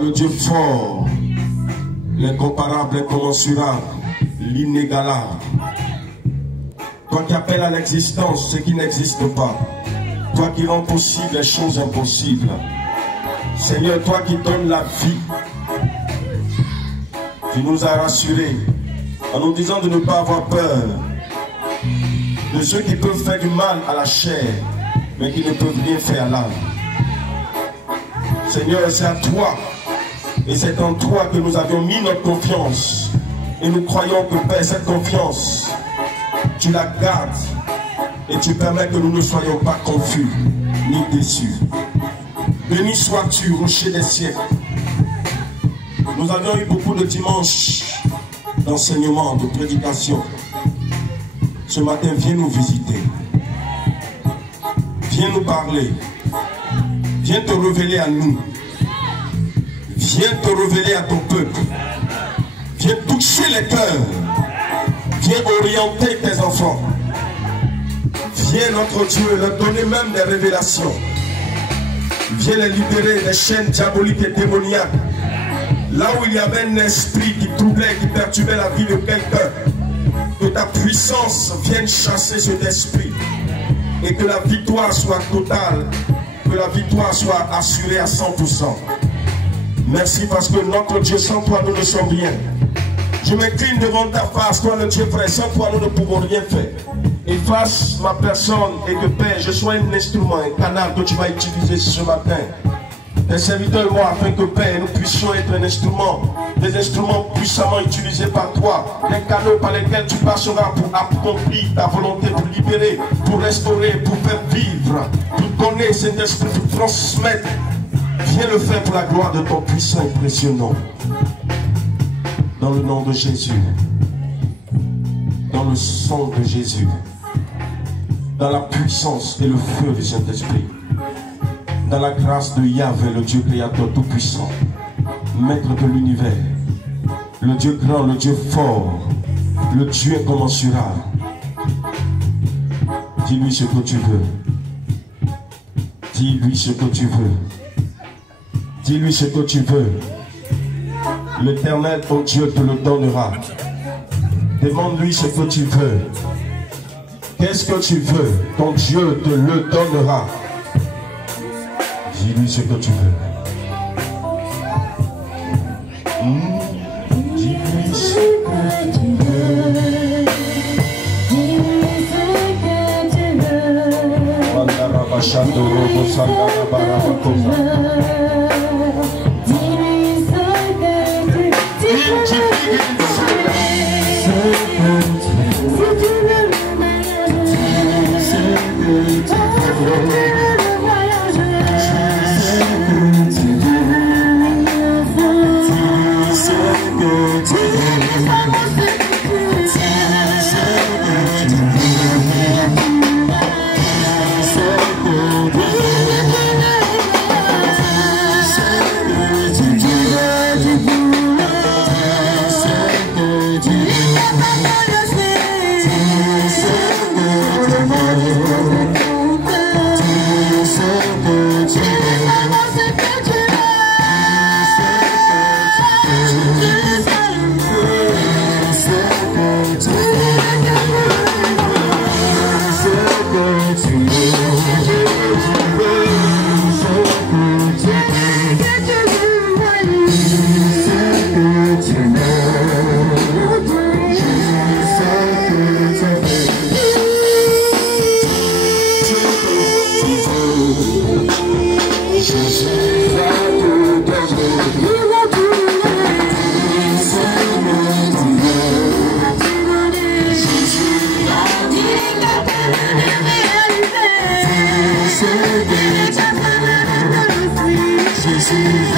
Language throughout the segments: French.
Le Dieu fort, l'incomparable, l'incommensurable, l'inégalable. Toi qui appelles à l'existence ce qui n'existe pas. Toi qui rends possible les choses impossibles. Seigneur, toi qui donnes la vie. Tu nous as rassurés en nous disant de ne pas avoir peur de ceux qui peuvent faire du mal à la chair, mais qui ne peuvent rien faire à l'âme. Seigneur, c'est à toi. Et c'est en toi que nous avions mis notre confiance. Et nous croyons que, Père, cette confiance, tu la gardes. Et tu permets que nous ne soyons pas confus, ni déçus. Béni sois-tu, rocher des siècles. Nous avions eu beaucoup de dimanches d'enseignement, de prédication. Ce matin, viens nous visiter. Viens nous parler. Viens te révéler à nous. Viens te révéler à ton peuple. Viens toucher les cœurs. Viens orienter tes enfants. Viens, notre Dieu, leur donner même des révélations. Viens les libérer des chaînes diaboliques et démoniaques. Là où il y avait un esprit qui troublait, qui perturbait la vie de quelqu'un, que ta puissance vienne chasser cet esprit. Et que la victoire soit totale. Que la victoire soit assurée à 100%. Merci parce que notre Dieu, sans toi, nous ne sommes rien. Je m'incline devant ta face, toi le Dieu vrai, sans toi, nous ne pouvons rien faire. Efface ma personne et que, Père, je sois un instrument, un canal que tu vas utiliser ce matin. Tes serviteurs et moi, afin que, Père, nous puissions être un instrument, des instruments puissamment utilisés par toi, des canaux par lesquels tu passeras pour accomplir ta volonté, pour libérer, pour restaurer, pour faire vivre, pour donner cet esprit, pour transmettre. Viens le faire pour la gloire de ton puissant et précieux nom. Dans le nom de Jésus. Dans le sang de Jésus. Dans la puissance et le feu du Saint-Esprit. Dans la grâce de Yahvé, le Dieu créateur tout-puissant. Maître de l'univers. Le Dieu grand, le Dieu fort. Le Dieu incommensurable. Dis-lui ce que tu veux. Dis-lui ce que tu veux. Dis-lui ce que tu veux. L'Éternel, ton Dieu, te le donnera. Demande-lui ce que tu veux. Qu'est-ce que tu veux? Ton Dieu te le donnera. Dis-lui ce que tu veux. Dis-lui ce que tu veux. Dis-lui ce que tu veux. Dis-lui ce que tu veux. Say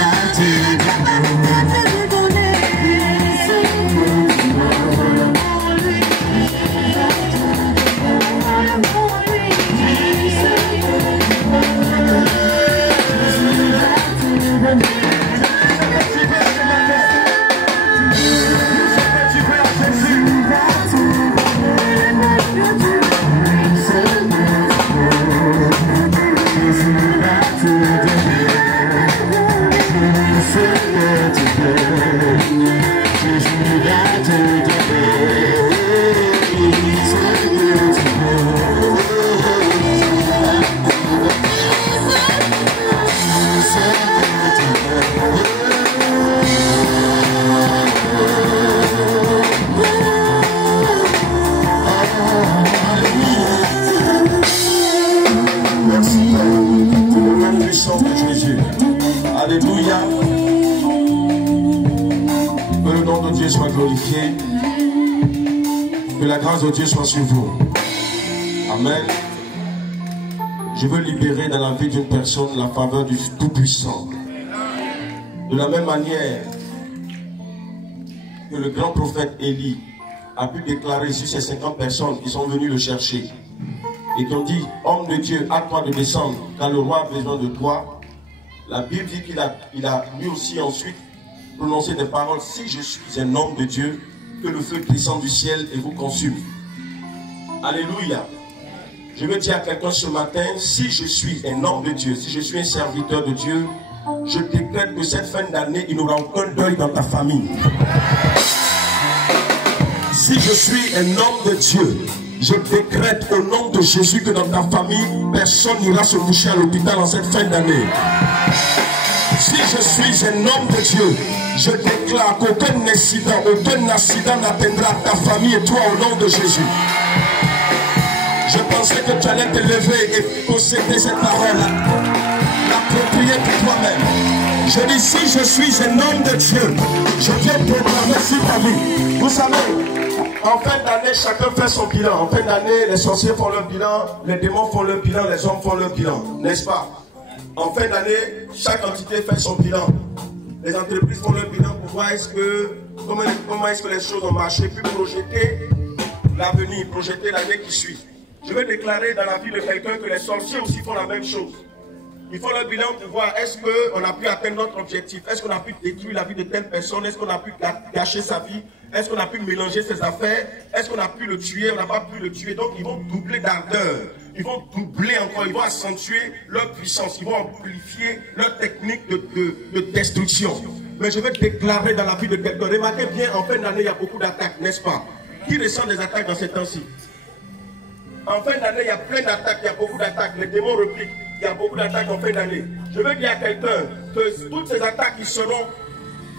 Alléluia. Que le nom de Dieu soit glorifié. Que la grâce de Dieu soit sur vous. Amen. Je veux libérer dans la vie d'une personne la faveur du Tout-Puissant. De la même manière que le grand prophète Élie a pu déclarer sur ces 50 personnes qui sont venues le chercher et qui ont dit, homme de Dieu, à toi de descendre car le roi a besoin de toi. La Bible dit qu'il a lui aussi ensuite prononcé des paroles. Si je suis un homme de Dieu, que le feu descende du ciel et vous consume. Alléluia. Je veux dire à quelqu'un ce matin, si je suis un homme de Dieu, si je suis un serviteur de Dieu, je décrète que cette fin d'année, il n'y aura aucun deuil dans ta famille. Si je suis un homme de Dieu, je décrète au nom de Jésus que dans ta famille, personne n'ira se coucher à l'hôpital en cette fin d'année. Si je suis un homme de Dieu, je déclare qu'aucun accident n'atteindra ta famille et toi au nom de Jésus. Je pensais que tu allais te lever et posséder cette parole, l'approprier pour toi-même. Je dis, si je suis un homme de Dieu, je viens proclamer sur ta vie. Vous savez, en fin d'année, chacun fait son bilan. En fin d'année, les sorciers font leur bilan, les démons font leur bilan, les hommes font leur bilan, n'est-ce pas? En fin d'année, chaque entité fait son bilan. Les entreprises font leur bilan pour voir comment est-ce que les choses ont marché, puis projeter l'avenir, projeter l'année qui suit. Je vais déclarer dans la vie de quelqu'un que les sorciers aussi font la même chose. Ils font leur bilan pour voir est-ce qu'on a pu atteindre notre objectif, est-ce qu'on a pu détruire la vie de telle personne, est-ce qu'on a pu gâcher sa vie, est-ce qu'on a pu mélanger ses affaires, est-ce qu'on a pu le tuer, on n'a pas pu le tuer. Donc ils vont doubler d'ardeur, ils vont doubler encore, ils vont accentuer leur puissance, ils vont amplifier leur technique de destruction. Mais je vais déclarer dans la vie de quelqu'un, remarquez bien, en fin d'année il y a beaucoup d'attaques, n'est-ce pas? Qui ressent des attaques dans ces temps-ci? En fin d'année il y a plein d'attaques, il y a beaucoup d'attaques, les démons repliquent. Il y a beaucoup d'attaques en fin d'année. Je veux dire à quelqu'un que toutes ces attaques qui seront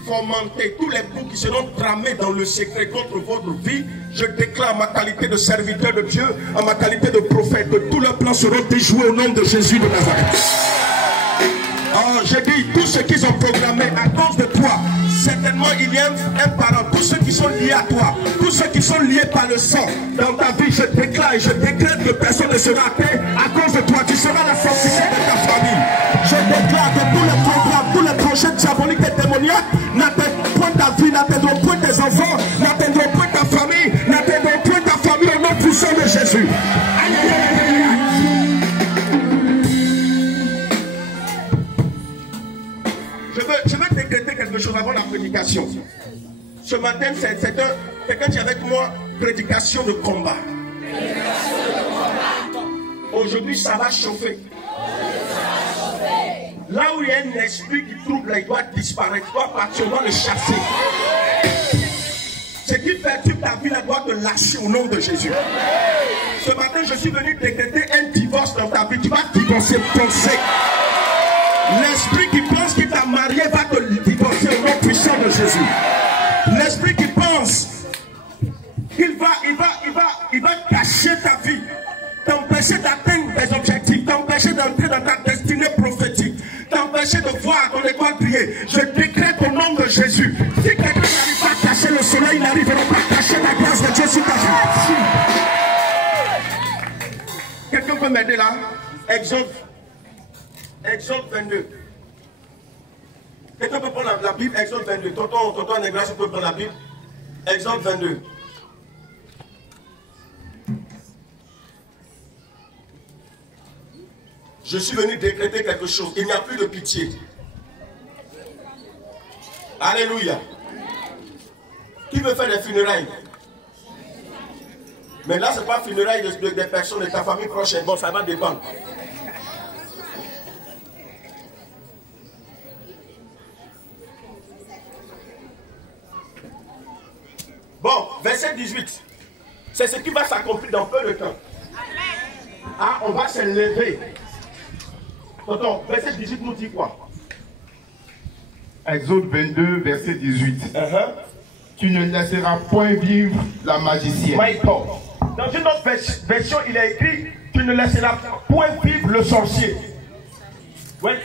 fomentées, tous les coups qui seront tramés dans le secret contre votre vie, je déclare ma qualité de serviteur de Dieu, en ma qualité de prophète, que tous leurs plans seront déjoués au nom de Jésus de Nazareth. Je dis, tous ceux qui sont programmés à cause de toi, certainement il y a un parent, tous ceux qui sont liés à toi, tous ceux qui sont liés par le sang dans ta vie, je déclare et je décrète que personne ne sera atteint à cause de toi. Tu seras la fortune de ta famille. Je déclare que tous les programmes, tous les projets diaboliques et démoniaques n'atteindront point ta vie, n'atteindront point tes enfants, n'atteindront point ta famille, n'atteindront point ta famille au nom puissant de Jésus. Aïe, aïe, aïe, aïe, aïe. Je veux décréter quelque chose avant la prédication. Ce matin, c'est quelqu'un qui est avec moi, prédication de combat. Aujourd'hui, ça va chauffer. Là où il y a un esprit qui trouble, il doit disparaître, il doit partir, on doit le chasser. Ce qui perturbe ta vie, là, doit te lâcher au nom de Jésus. Ce matin, je suis venu décréter un divorce dans ta vie. Tu vas divorcer, penser. L'esprit qui pense qu'il t'a marié va te divorcer au nom puissant de Jésus. L'esprit qui pense qu'il va cacher ta vie, t'empêcher d'atteindre tes objectifs, t'empêcher d'entrer dans ta destinée prophétique, t'empêcher de voir ton étoile briller. Je décrète au nom de Jésus. Si quelqu'un n'arrive pas à cacher le soleil, il n'arrivera pas à cacher la grâce de Dieu sur ta vie. Quelqu'un peut m'aider là? Exode 22. Quelqu'un peut prendre la Bible, Exode 22. Tonton Negras, peut prendre la Bible. Exode 22. Je suis venu décréter quelque chose. Il n'y a plus de pitié. Alléluia. Qui veut faire des funérailles? Mais là, ce n'est pas funérailles des personnes de ta famille prochaine. Bon, ça va dépendre. verset 18. C'est ce qui va s'accomplir dans peu de temps. Ah, on va se lever. Tonton, verset 18 nous dit quoi? Exode 22, verset 18. Tu ne laisseras point vivre la magicienne. Dans une autre version, il a écrit, tu ne laisseras point vivre le sorcier. Ouais,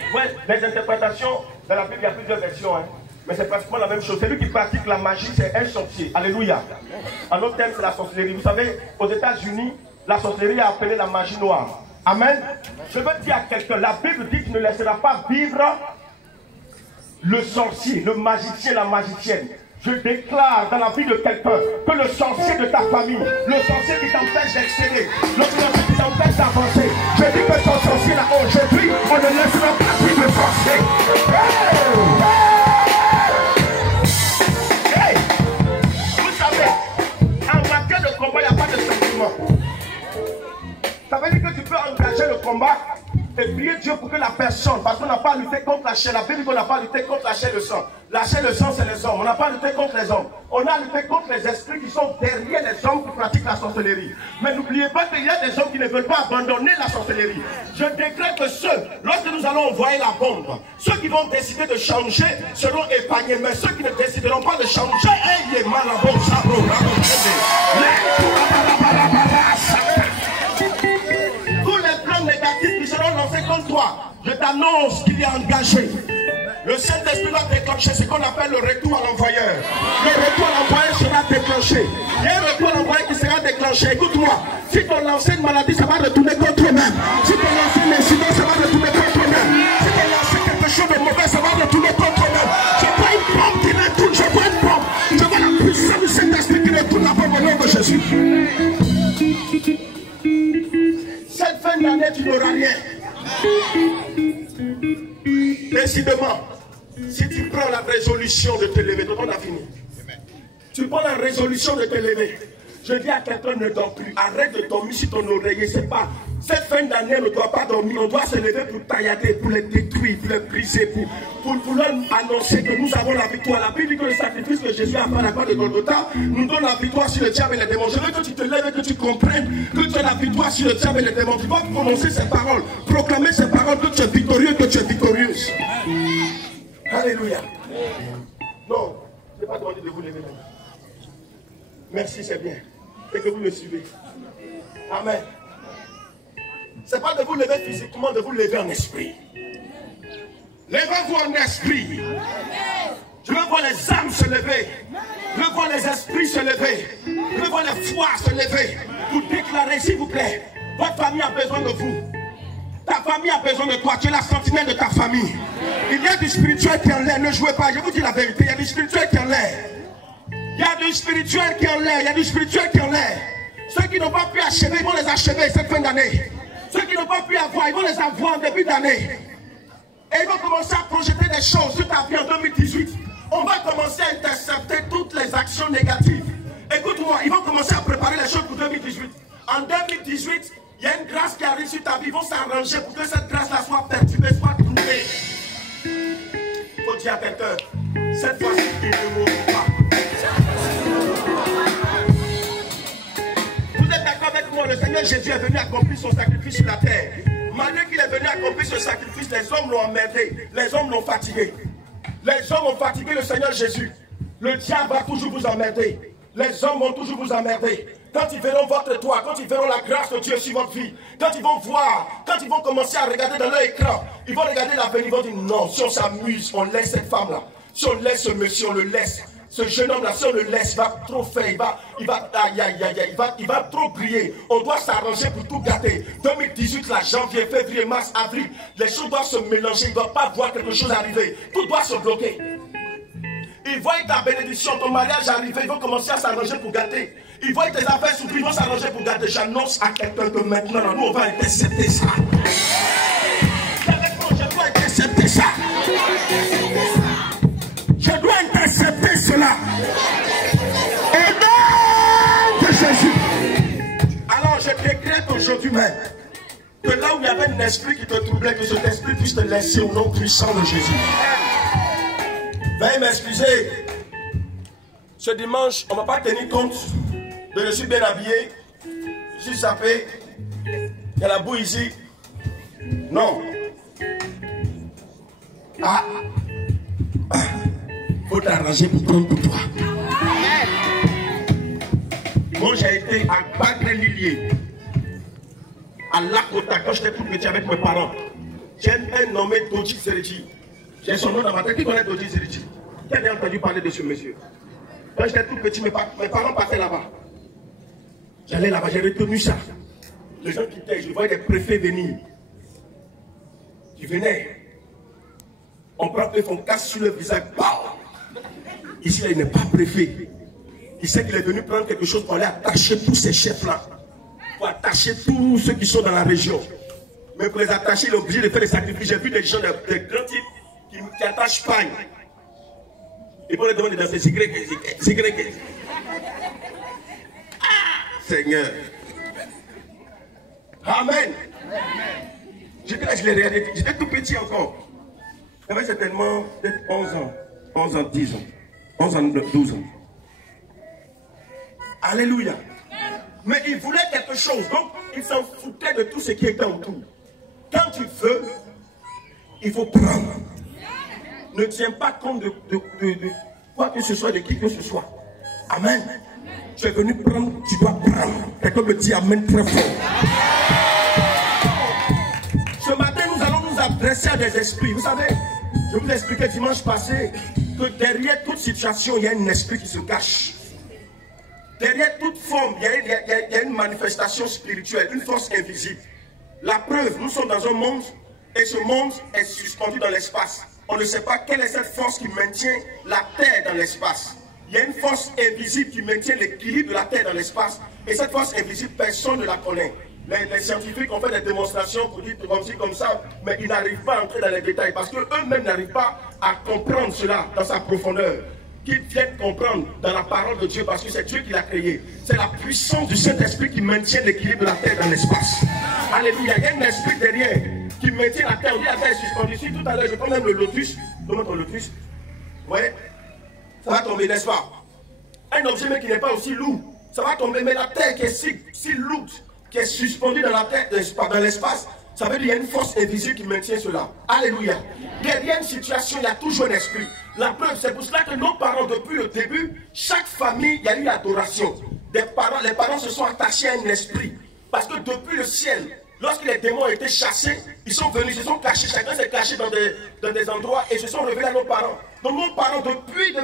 les interprétations dans la Bible, il y a plusieurs versions, hein. Mais c'est pratiquement la même chose. Celui qui pratique la magie, c'est un sorcier. Alléluia. Un autre thème, c'est la sorcellerie. Vous savez, aux États-Unis, la sorcellerie est appelée la magie noire. Amen. Je veux dire à quelqu'un, la Bible dit qu'il ne laissera pas vivre le sorcier, le magicien, la magicienne. Je déclare dans la vie de quelqu'un que le sorcier de ta famille, le sorcier qui t'empêche d'exceller, le sorcier qui t'empêche d'avancer, je dis que ton sorcier là, aujourd'hui, on ne laissera pas vivre le sorcier. Hey! Vous savez, en matière de combat, il n'y a pas de sentiment. Ça veut dire que tu peux engager le combat et prier Dieu pour que la personne, parce qu'on n'a pas lutté contre la chair, la Bible dit qu'on n'a pas lutté contre la chair et le sang. La chair et le sang, c'est les hommes. On n'a pas lutté contre les hommes. On a lutté contre les esprits qui sont derrière les hommes qui pratiquent la sorcellerie. Mais n'oubliez pas qu'il y a des hommes qui ne veulent pas abandonner la sorcellerie. Je décrète que lorsque nous allons envoyer la bombe, ceux qui vont décider de changer seront épargnés. Mais ceux qui ne décideront pas de changer, ils sont mal à bon sabro. Négatifs qui seront lancés contre toi, je t'annonce qu'il est engagé. Le Saint-Esprit va déclencher ce qu'on appelle le retour à l'envoyeur. Le retour à l'envoyeur sera déclenché. Il y a un retour à l'envoyeur qui sera déclenché. Écoute-moi, si ton lancé une maladie, ça va retourner contre toi-même. Si ton lancé un incident, ça va retourner contre toi-même. Si ton lancé quelque chose de mauvais, ça va retourner contre toi-même. Je vois une bombe qui retourne, je vois une bombe. Je vois la puissance du Saint-Esprit qui retourne la bombe au nom de Jésus. Cette fin d'année, tu n'auras rien. Décidément, si tu prends la résolution de te lever, tout le monde a fini. Tu prends la résolution de te lever. Je dis à quelqu'un, ne dors plus. Arrête de dormir sur ton oreiller. C'est pas. Cette fin d'année, on ne doit pas dormir. On doit se lever pour taillader, pour les détruire, pour les briser, pour leur annoncer que nous avons la victoire. La Bible dit que le sacrifice que Jésus a fait à la croix de Golgotha nous donne la victoire sur le diable et les démons. Je veux que tu te lèves et que tu comprennes que tu as la victoire sur le diable et les démons. Tu vas prononcer ces paroles, proclamer ces paroles que tu es victorieux, que tu es victorieuse. Alléluia. Non, je n'ai pas demandé de vous lever maintenant. Merci, c'est bien. Et que vous me suivez. Amen. Ce n'est pas de vous lever physiquement, de vous lever en esprit. Levez-vous en esprit. Je veux voir les âmes se lever. Je veux voir les esprits se lever. Je veux voir les foi se lever. Pour déclarer, s'il vous plaît, votre famille a besoin de vous. Ta famille a besoin de toi. Tu es la sentinelle de ta famille. Il y a du spirituel qui est en l'air. Ne jouez pas. Je vous dis la vérité. Il y a du spirituel qui est en l'air. Il y a du spirituel qui est en l'air. Il y a du spirituel qui est en l'air. Ceux qui n'ont pas pu achever, ils vont les achever cette fin d'année. Ceux qui n'ont pas pu avoir, ils vont les avoir en début d'année. Et ils vont commencer à projeter des choses sur ta vie en 2018. On va commencer à intercepter toutes les actions négatives. Écoute-moi, ils vont commencer à préparer les choses pour 2018. En 2018, il y a une grâce qui arrive sur ta vie. Ils vont s'arranger pour que cette grâce-là soit perturbée, soit trouvée. Il faut dire à quelqu'un, cette fois-ci, ils ne mourront pas. Vous êtes d'accord avec moi? Le Seigneur Jésus est venu accomplir son sacrifice sur la terre. Malgré qu'il est venu accomplir ce sacrifice, les hommes l'ont emmerdé, les hommes l'ont fatigué. Les hommes ont fatigué le Seigneur Jésus. Le diable va toujours vous emmerder. Les hommes vont toujours vous emmerder. Quand ils verront votre toit, quand ils verront la grâce de Dieu sur votre vie, quand ils vont voir, quand ils vont commencer à regarder dans leur écran, ils vont regarder l'avenir, ils vont dire non, si on s'amuse, on laisse cette femme-là. Si on laisse ce monsieur, on le laisse. Ce jeune homme-là, si on le laisse, il va trop faire, il va trop briller. On doit s'arranger pour tout gâter. 2018, là, janvier, février, mars, avril, les choses doivent se mélanger. Il ne va pas voir quelque chose arriver. Tout doit se bloquer. Ils voient ta bénédiction, ton mariage arriver, ils vont commencer à s'arranger pour gâter. Ils voient tes affaires s'ouvrir, ils vont s'arranger pour gâter. J'annonce à quelqu'un que maintenant, nous, on va intercepter ça. Avec moi, je dois intercepter ça. Je dois intercepter cela. Au nom de Jésus. Alors, je décrète aujourd'hui même que là où il y avait un esprit qui te troublait, que cet esprit puisse te laisser au nom puissant de Jésus. Veuillez m'excuser. Ce dimanche, on ne va pas tenir compte de je suis bien habillé, je suis sapé, il y a la boue ici. Non. Faut t'arranger pour prendre pour toi. Moi, j'ai été à Bagré-Lilier, à Lakota, quand j'étais tout petit avec mes parents. J'ai un nommé Doji Seriti. J'ai son nom dans ma tête. Qui connaît Doji Seriti? Qui a entendu parler de ce monsieur? Quand j'étais tout petit, mes parents passaient là-bas. J'allais là-bas, j'ai retenu ça. Les gens quittaient, je voyais des préfets venir. Ils venaient. On prend eux, on casse sur le visage. Ici, là, il n'est pas préfet. Il sait qu'il est venu prendre quelque chose pour aller attacher tous ces chefs-là. Pour attacher tous ceux qui sont dans la région. Mais pour les attacher, il est obligé de faire des sacrifices. J'ai vu des gens, des grands types qui attachent paille. Et pour les demander dans ces cigarettes. Seigneur. Amen. J'étais là, je l'ai regardé. J'étais tout petit encore. J'avais certainement peut-être 11 ans. 11 ans, 10 ans. 11 ans, 12 ans. Alléluia. Mais il voulait quelque chose. Donc, il s'en foutait de tout ce qui était autour. Quand tu veux, il faut prendre. Ne tiens pas compte de quoi que ce soit, de qui que ce soit. Amen. Tu es venu prendre, tu dois prendre. Quelqu'un me dit amen très fort. Ce matin, nous allons nous adresser à des esprits. Vous savez, je vous ai expliqué dimanche passé que derrière toute situation, il y a un esprit qui se cache. Derrière toute forme, il y a une manifestation spirituelle, une force invisible. La preuve, nous sommes dans un monde et ce monde est suspendu dans l'espace. On ne sait pas quelle est cette force qui maintient la Terre dans l'espace. Il y a une force invisible qui maintient l'équilibre de la Terre dans l'espace. Et cette force invisible, personne ne la connaît. Les scientifiques ont fait des démonstrations pour dire comme ci, comme ça, mais ils n'arrivent pas à entrer dans les détails parce qu'eux-mêmes n'arrivent pas à comprendre cela dans sa profondeur. Qu'ils viennent comprendre dans la parole de Dieu parce que c'est Dieu qui l'a créé. C'est la puissance du Saint-Esprit qui maintient l'équilibre de la terre dans l'espace. Alléluia. Il y a un esprit derrière qui maintient la terre. On dit la terre est suspendue. Ici, tout à l'heure, je prends même le lotus. Donne-moi ton lotus. Ouais. Ça va tomber, n'est-ce pas? Un objet même qui n'est pas aussi lourd. Ça va tomber. Mais la terre qui est si lourde, qui est suspendue dans la terre, dans l'espace, ça veut dire qu'il y a une force invisible qui maintient cela. Alléluia. Derrière une situation, il y a toujours un esprit. La preuve, c'est pour cela que nos parents, depuis le début, chaque famille, il y a eu l'adoration. Les parents se sont attachés à un esprit. Parce que depuis le ciel, lorsque les démons ont été chassés, ils sont venus, ils se sont cachés. Chacun s'est caché dans des endroits et se sont révélés à nos parents. Donc nos parents, depuis,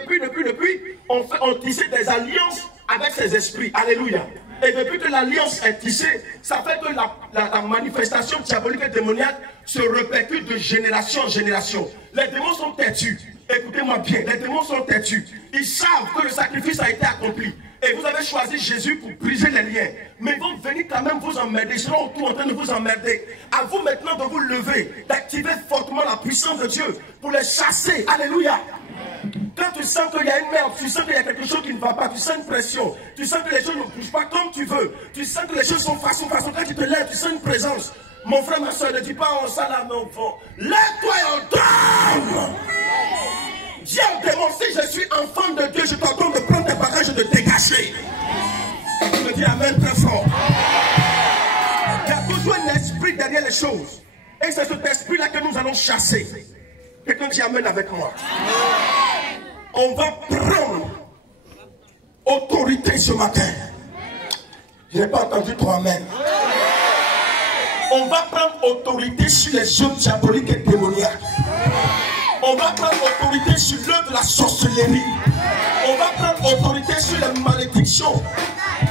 ont tissé des alliances avec ces esprits. Alléluia. Et depuis que l'alliance est tissée, ça fait que la manifestation diabolique et démoniaque se répercute de génération en génération. Les démons sont têtus. Écoutez-moi bien, les démons sont têtus. Ils savent que le sacrifice a été accompli. Et vous avez choisi Jésus pour briser les liens. Mais ils vont venir quand même vous emmerder. Ils seront autour en train de vous emmerder. À vous maintenant de vous lever, d'activer fortement la puissance de Dieu pour les chasser. Alléluia. Quand tu sens qu'il y a une merde, tu sens qu'il y a quelque chose qui ne va pas, tu sens une pression, tu sens que les choses ne bougent pas comme tu veux, tu sens que les choses sont façon, quand tu te lèves, tu sens une présence. Mon frère, ma soeur, ne dis pas en ça là, mon enfant. Lève-toi et ordonne. Dis au démon, si je suis enfant de Dieu, je t'ordonne de prendre tes bagages et de dégager. Je me dis amen très fort. Il y a toujours un esprit derrière les choses. Et c'est cet esprit-là que nous allons chasser. Quelqu'un dit amen avec moi. On va prendre autorité ce matin. Je n'ai pas entendu ton amen. On va prendre autorité sur les œuvres diaboliques et démoniaques. On va prendre autorité sur l'œuvre de la sorcellerie. On va prendre autorité sur les malédictions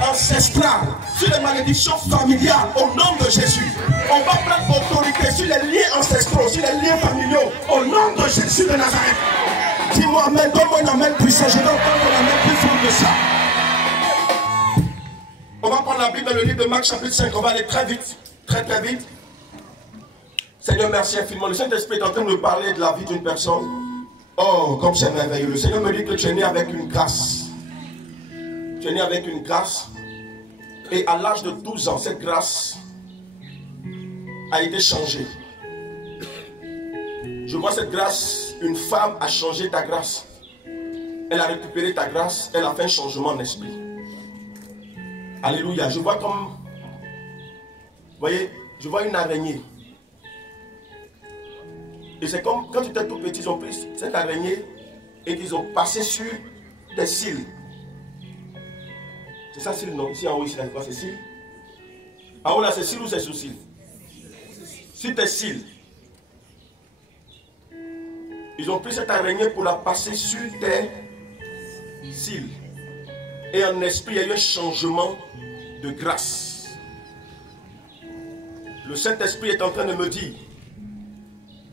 ancestrales, sur les malédictions familiales au nom de Jésus. On va prendre autorité sur les liens ancestraux, sur les liens familiaux au nom de Jésus de Nazareth. Dis-moi amen, donne-moi un amen puissant. Je vais entendre un amen plus fort que ça. On va prendre la Bible dans le livre de Marc chapitre 5. On va aller très vite, très vite. Seigneur, merci infiniment. Le Saint-Esprit est en train de me parler de la vie d'une personne. Oh, comme c'est merveilleux. Le Seigneur me dit que tu es né avec une grâce. Tu es né avec une grâce. Et à l'âge de 12 ans, cette grâce a été changée. Je vois cette grâce, une femme a changé ta grâce. elle a récupéré ta grâce, elle a fait un changement d'esprit. Alléluia. Je vois comme, vous voyez, je vois une araignée. Et c'est comme quand tu étais tout petit, ils ont pris cette araignée et ils ont passé sur tes cils. C'est ça, cils, non? Ici en haut, ici, là, c'est cils. En haut, là, c'est cils ou c'est sous-cils? Sur tes cils. Ils ont pris cette araignée pour la passer sur tes cils. Et en esprit, il y a eu un changement de grâce. Le Saint-Esprit est en train de me dire,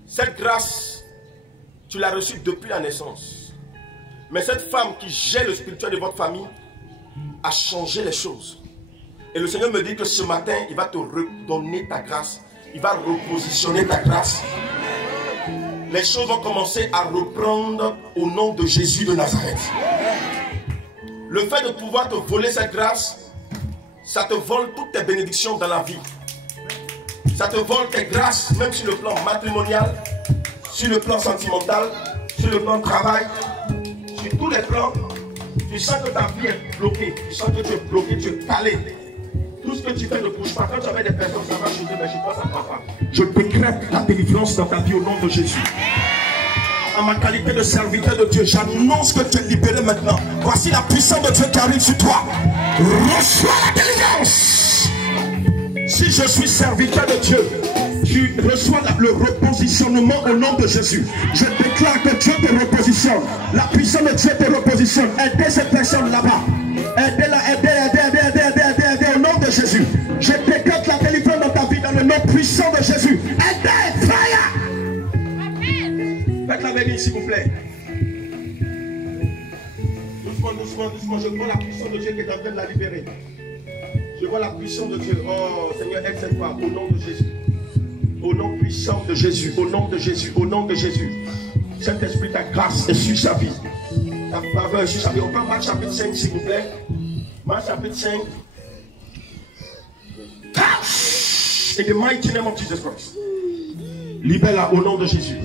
cette grâce, tu l'as reçue depuis la naissance. Mais cette femme qui gère le spirituel de votre famille a changé les choses. Et le Seigneur me dit que ce matin, il va te redonner ta grâce. Il va repositionner ta grâce. Les choses vont commencer à reprendre au nom de Jésus de Nazareth. Le fait de pouvoir te voler cette grâce, ça te vole toutes tes bénédictions dans la vie. Ça te vole tes grâces, même sur le plan matrimonial, sur le plan sentimental, sur le plan de travail, sur tous les plans. Tu sens que ta vie est bloquée, tu sens que tu es bloqué, tu es calé. Tout ce que tu fais ne bouge pas. Quand tu avais des personnes, ça va chez eux, mais chez toi, ça ne va pas. Je décrète la délivrance dans ta vie au nom de Jésus. En ma qualité de serviteur de Dieu, j'annonce que tu es libéré maintenant. Voici la puissance de Dieu qui arrive sur toi. Reçois la délivrance. Si je suis serviteur de Dieu, tu reçois le repositionnement au nom de Jésus. Je déclare que Dieu te repositionne. La puissance de Dieu te repositionne. Aidez cette personne là-bas. Aidez-la, aidez au nom de Jésus. Je déclare la délivrance dans ta vie dans le nom puissant de Jésus. Aidez, fire. Faites-la venir s'il vous plaît. Doucement, doucement, doucement. Je vois la puissance de Dieu qui est en train de la libérer. Je vois la puissance de Dieu. Oh Seigneur, aide cette femme au nom de Jésus. Au nom puissant de Jésus. Au nom de Jésus. Au nom de Jésus. Saint-Esprit, ta grâce est sur sa vie. Ta faveur est sur sa vie. On prend Marc chapitre 5 s'il vous plaît. Marc chapitre 5. In the mighty name of Jesus Christ. Libère-la au nom de Jésus.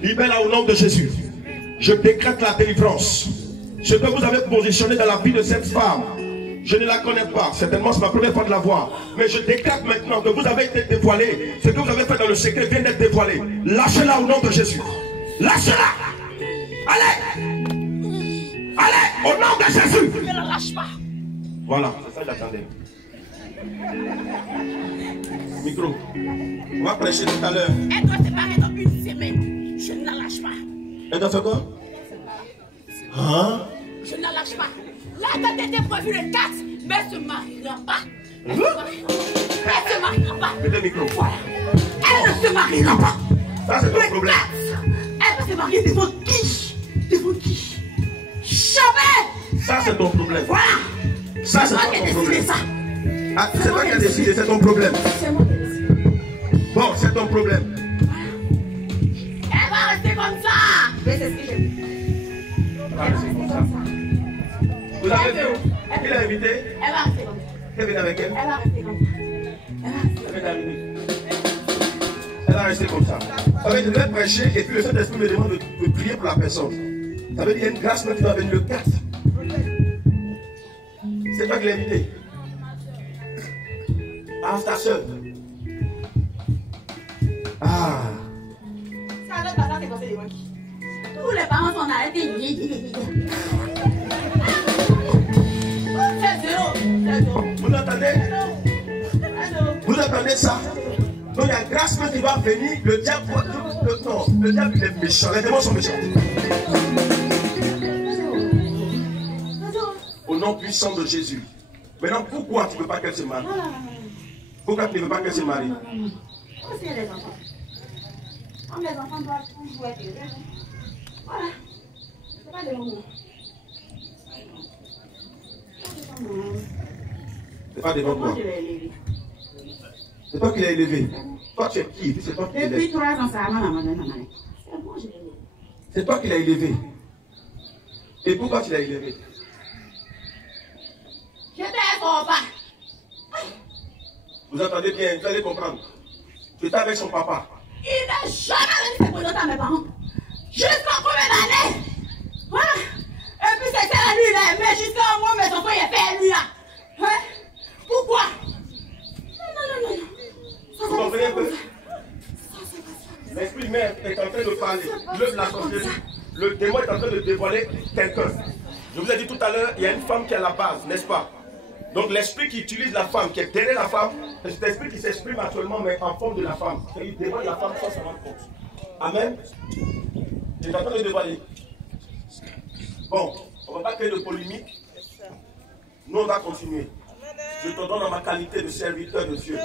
Libère-la au nom de Jésus. Je décrète la délivrance. Ce que vous avez positionné dans la vie de cette femme, je ne la connais pas. Certainement, c'est ma première fois de la voir. Mais je décrète maintenant que vous avez été dévoilé. Ce que vous avez fait dans le secret vient d'être dévoilé. Lâchez-la au nom de Jésus. Lâchez-la. Allez. Allez, au nom de Jésus. Ne la lâche pas. Voilà, c'est ça que j'attendais. Micro. On va prêcher tout à l'heure. Elle doit se marier dans une semaine. Je ne la lâche pas. Elle doit faire quoi? Hein? Je ne la lâche pas. La date était prévue le 4, mais elle ne se mariera pas. Elle ne se mariera pas. Mets le micro. Voilà. Elle ne se mariera pas. Ça, c'est ton problème. Elle va se marier devant qui? Devant qui? Jamais. Ça, c'est ton problème. Voilà. Ça, c'est ton problème. Ah, c'est toi qui as décidé, c'est ton problème. C'est moi qui ai décidé. Bon, c'est ton problème. Elle va rester comme ça. Mais c'est ce que j'aime. Elle va rester comme ça. Vous avez vu? Qui l'a invité? Elle va rester comme ça. Qui vient avec elle? Elle va rester comme ça. Elle va rester comme ça. Ça veut dire, je vais prêcher et puis le Saint-Esprit me demande de prier pour la personne. Ça veut dire qu'il y a une grâce qui va venir le 4. C'est toi qui l'as invité. Ah, c'est ta soeur. Ah. Ça, notre parent, c'est passé devant qui? Tous les parents sont arrêtés. C'est zéro. Vous entendez? Vous entendez ça? Donc il y a grâce qui va venir. Le diable, le diable il est méchant. Les démons sont méchants. Au nom puissant de Jésus. Maintenant, pourquoi tu ne veux pas qu'elle se marie? Pourquoi tu ne veux pas qu'elle se marie? Parce qu'il y a des enfants. Comme les enfants doivent jouer avec eux. Voilà. C'est pas des mots. C'est pas devant toi. Moi, je l'ai élevé. C'est toi qui l'as élevé. Toi, tu es qui? C'est toi qui l'as élevé. Depuis 3 ans, ça a maman donné ma mère. C'est moi, je l'ai élevé. C'est toi qui l'as élevé. Et pourquoi tu l'as élevé? J'étais un papa. Vous entendez bien, vous allez comprendre. Tu étais avec son papa. Il n'a jamais donné ses présents à mes parents. Jusqu'en combien d'années? Voilà. j'ai fait lui là. Hein? Pourquoi? Non. Vous comprenez un peu? L'esprit mère est en train de parler. La sorcellerie, le démon est en train de dévoiler quelqu'un. Je vous ai dit tout à l'heure, il y a une femme qui est à la base, n'est-ce pas? Donc l'esprit qui utilise la femme, qui est derrière la femme, c'est cet esprit qui s'exprime actuellement, mais en forme de la femme. Et il dévoile la femme sans s'en rendre compte. Amen. Il est en train de dévoiler. Bon, on ne va pas créer de polémique. Nous, on va continuer. Je te donne en ma qualité de serviteur de Dieu.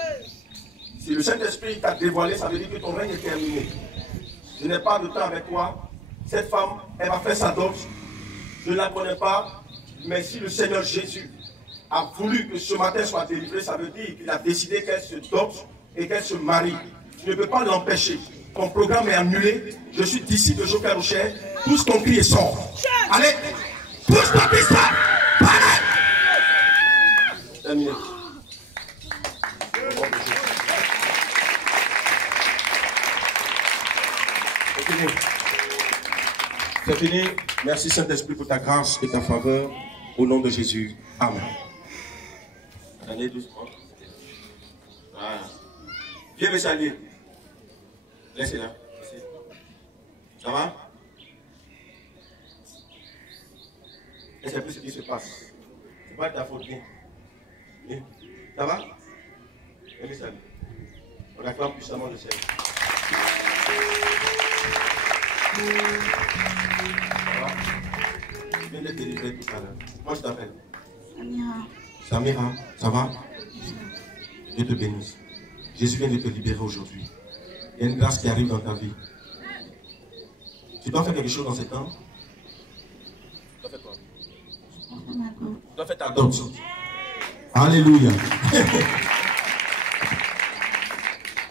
Si le Saint-Esprit t'a dévoilé, ça veut dire que ton règne est terminé. Je n'ai pas de temps avec toi. Cette femme, elle va faire sa dot. Je ne la connais pas. Mais si le Seigneur Jésus a voulu que ce matin soit délivré, ça veut dire qu'il a décidé qu'elle se dote et qu'elle se marie. Tu ne peux pas l'empêcher. Ton programme est annulé. Je suis disciple de Joker Rocher. Pousse ton cri et sors. Allez, pousse ton cri et sors. Terminé. C'est fini. C'est fini. Merci Saint-Esprit pour ta grâce et ta faveur. Au nom de Jésus. Amen. Allez doucement. Voilà. Viens me saluer. Laissez-la. Ça va? Et c'est plus ce qui se passe. C'est pas de ta faute. Viens. Ça va? Viens me saluer. On acclame puissamment le Seigneur. Ça va? Je viens de te délivrer tout à l'heure. Moi je t'appelle. Samira, ça va? Dieu te bénisse. Jésus vient de te libérer aujourd'hui. Il y a une grâce qui arrive dans ta vie. Tu dois faire quelque chose dans ce temps. Tu dois faire quoi? Tu dois faire ta dot. Alléluia.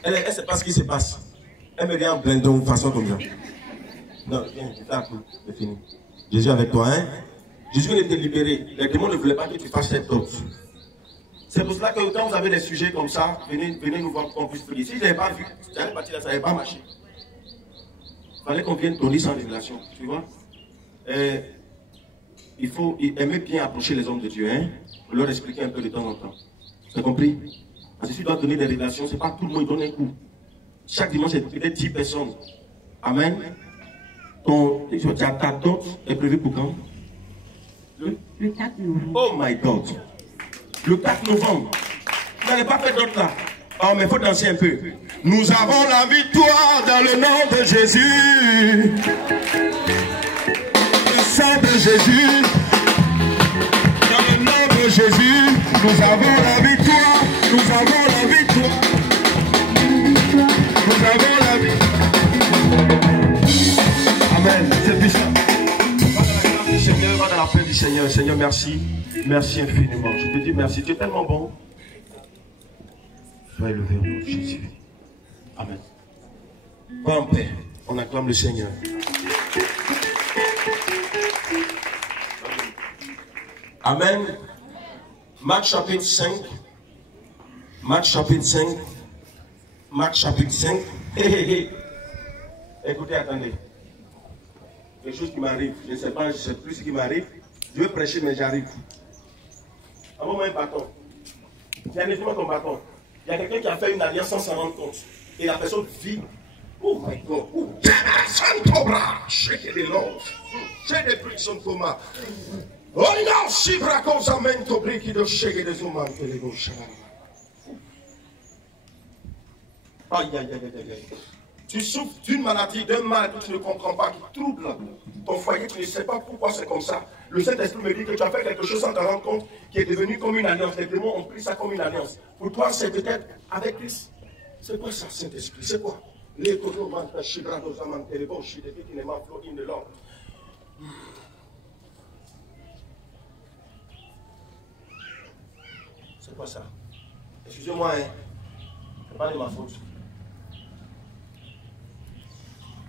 Elle ne sait pas ce qui se passe. Elle me regarde en plein de façon comme ça. Non, viens, c'est fini. Jésus est avec toi, hein? Jésus vient de te libérer. Les démons ne voulaient pas que tu fasses cette dot. C'est pour cela que quand vous avez des sujets comme ça, venez nous voir qu'on puisse prier. Si je n'avais pas vu, j'allais partir là, ça n'avait pas marché. Il fallait qu'on vienne donner sans révélation, tu vois. Il faut aimer bien approcher les hommes de Dieu, hein, pour leur expliquer un peu de temps en temps. Tu as compris? Parce que si tu dois donner des révélations, ce n'est pas tout le monde qui donne un coup. Chaque dimanche, c'est peut-être 10 personnes. Amen. Ta dot est prévue pour quand? Le 4 novembre. Oh my God. Le 4 novembre. Vous n'allez pas faire d'autres là. Oh, mais il faut danser un peu. Nous avons la victoire dans le nom de Jésus. Le sang de Jésus. Dans le nom de Jésus. Nous avons la victoire. Nous avons la victoire. Nous avons la victoire. Amen. C'est puissant. Seigneur, va dans la paix du Seigneur. Seigneur, merci. Merci infiniment. Je te dis merci. Tu es tellement bon. Sois élevé au nom de Jésus. Amen. Va en paix. On acclame le Seigneur. Amen. Marc chapitre 5. Marc chapitre 5. Marc chapitre 5. Écoutez, attendez. Quelque chose qui m'arrive. Je ne sais pas, je ne sais plus ce qui m'arrive. Je veux prêcher, mais j'arrive. Envoie-moi un bâton. Tiens, laisse-moi ton bâton. Il y a quelqu'un qui a fait une alliance sans s'en rendre compte. Et la personne vit. Oh my God. Oh, shake the Lord. Shake the bricks on coma. Oh non, si bracosamento bricchi do shake the zuman que le gauche. Aïe, aïe, aïe, aïe, aïe. Tu souffres d'une maladie, d'un mal que tu ne comprends pas, qui trouble ton foyer, tu ne sais pas pourquoi c'est comme ça. Le Saint-Esprit me dit que tu as fait quelque chose sans te rendre compte, qui est devenu comme une alliance. Les démons ont pris ça comme une alliance. Pour toi, c'est peut-être avec Christ. C'est quoi ça, Saint-Esprit? C'est quoi? C'est quoi ça? Excusez-moi, hein. C'est pas de ma faute.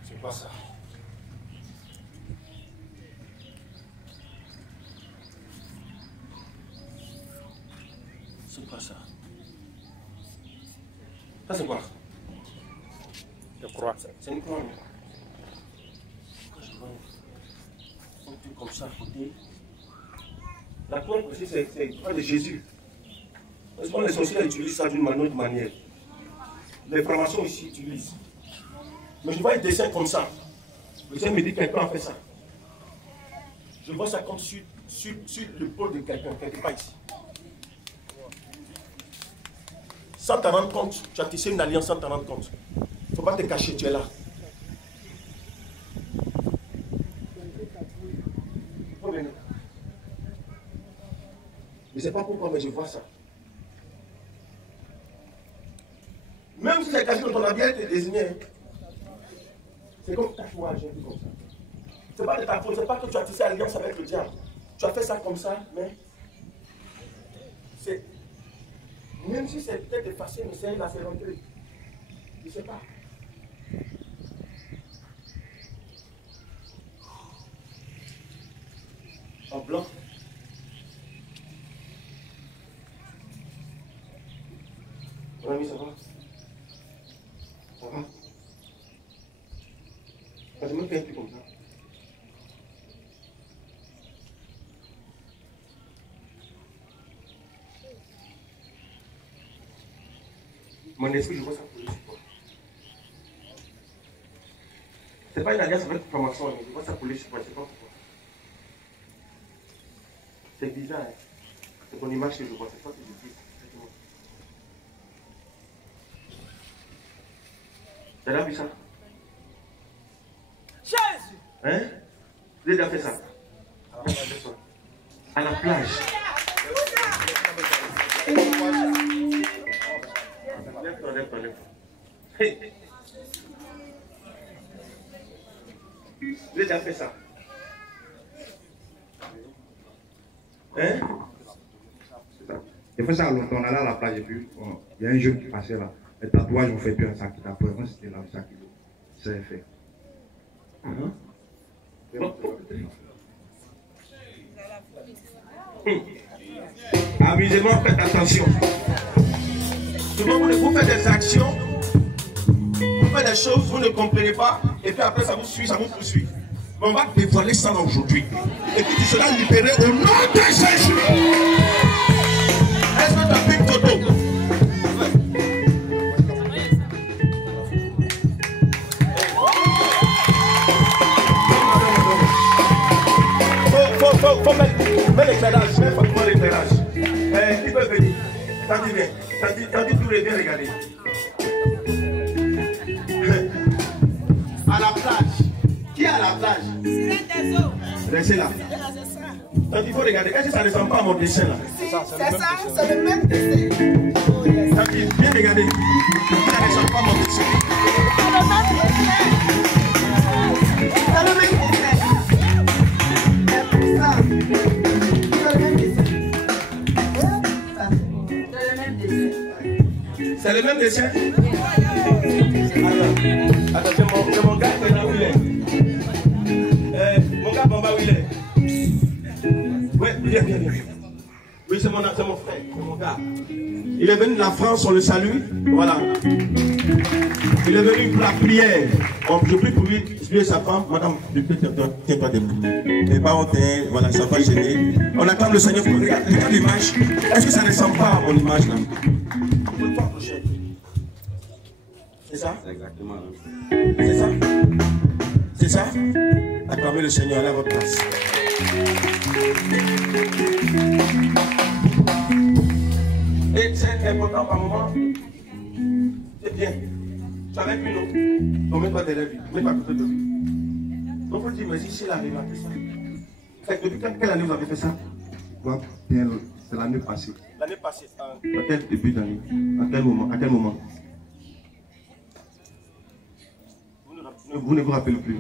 C'est quoi ça? C'est quoi ça? Ça c'est quoi? Je crois. C'est une croix. Quand je vois un truc comme ça à côté, La trompe aussi, c'est pas de Jésus. Parce que les sorciers utilisent ça d'une autre manière. Les francs-maçons ici utilisent. Mais je vois un dessin comme ça. Le Seigneur me dit que quelqu'un a fait ça. Je vois ça comme sur l'épaule de quelqu'un, quelque part ici. Sans t'en rendre compte, tu as tissé une alliance sans t'en rendre compte. Il ne faut pas te cacher, tu es là. Faut venir. Je ne sais pas pourquoi, mais je vois ça. Même si c'est caché dans ton habit, tu es désigné. C'est comme tatouage, un peu comme ça. Ce n'est pas de ta faute, ce n'est pas que tu as tissé alliance avec le diable. Tu as fait ça comme ça, mais c'est. Même si c'est peut-être effacé, mais c'est là, c'est rentré. Je ne sais pas. En blanc. Mon ami, ça va? Ça va? Je me fais un peu comme ça. Mon esprit, je vois ça couler sur toi. C'est pas une alliance avec une formation, mais je vois ça couler sur toi, je sais pas pourquoi. C'est bizarre, hein? C'est ton image que je vois, c'est toi que je dis. Tu as vu ça? Jésus! Hein? Vous avez déjà fait ça? À la plage. Lève-toi, lève-toi, lève-toi. Hey. Vous avez déjà fait ça? Hein? J'ai fait ça longtemps, on allait à la plage et puis il y a un jeune qui passait là. Les tatouages ont fait peur à ça qui tatouait. Moi c'était là, ça qui s'est fait. Amusez-moi, faites attention. Souvent vous faites des actions, vous faites des choses, vous ne comprenez pas, et puis après ça vous suit, ça vous poursuit. Mais on va dévoiler ça aujourd'hui. Et puis tu seras libéré au nom de Jésus. Est-ce que tu as pris une photo? Faut mettre l'éclairage, mets fortement l'éclairage. Qui peut venir? Tandis viens. Tandis tout les viens regarder. À la plage. Qui est à la plage? Restez là. Tandis il faut regarder. Est-ce que ça ne ressemble pas à mon dessin là? C'est ça, c'est le même dessin. Tandis, viens regarder. Ça ne ressemble pas à mon dessin. C'est le même dessin. C'est le même dessin. C'est le même dessin. Attends, c'est mon gars qui est là où il est. Mon gars Bamba où il est. Oui, viens. Oui, c'est mon frère, c'est mon gars. Il est venu de la France, on le salue. Voilà. Il est venu pour la prière. Je prie pour lui et sa femme. Madame, tiens-toi debout. Les parents, voilà, ça va gêner. On acclame le Seigneur pour regarder l'image. Est-ce que ça ne ressemble pas à mon image là? C'est ça? C'est exactement là. C'est ça? C'est ça? Acclamez le Seigneur à votre place. Et c'est important par moment. C'est bien. Tu avais plus l'eau. Donc mets-toi derrière lui. Mets-toi à côté de lui. Donc vous dites, mais si c'est arrivé à faire ça. C'est depuis quelle année vous avez fait ça? C'est l'année passée. L'année passée. À quel début d'année? À quel moment? À quel moment? Vous ne vous rappelez plus.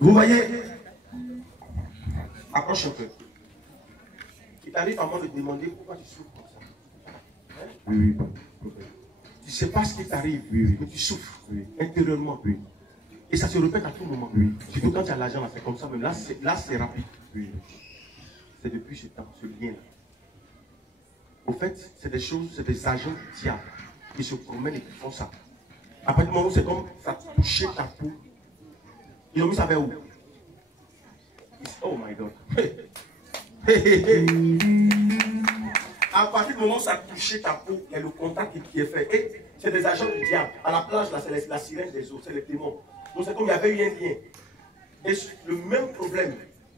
Vous voyez? Approche un peu. Il t'arrive à moi de demander pourquoi tu souffres comme ça. Hein? Oui. Tu ne sais pas ce qui t'arrive, mais tu souffres intérieurement. Oui. Et ça se répète à tout moment. Oui. Surtout quand tu as l'argent, c'est comme ça. Mais là, c'est rapide. Oui. C'est depuis ce temps, ce lien-là. Au fait, c'est des choses, c'est des agents du diable qui se promènent et qui font ça. À partir du moment où c'est comme ça touchait ta peau, ils ont mis ça vers où? Oh my God. À partir du moment où ça a touché ta peau, il y a le contact qui est fait. Et c'est des agents du diable. À la plage, là, c'est la sirène des eaux, c'est les démons. Donc c'est comme il y avait eu un lien. Et le même problème,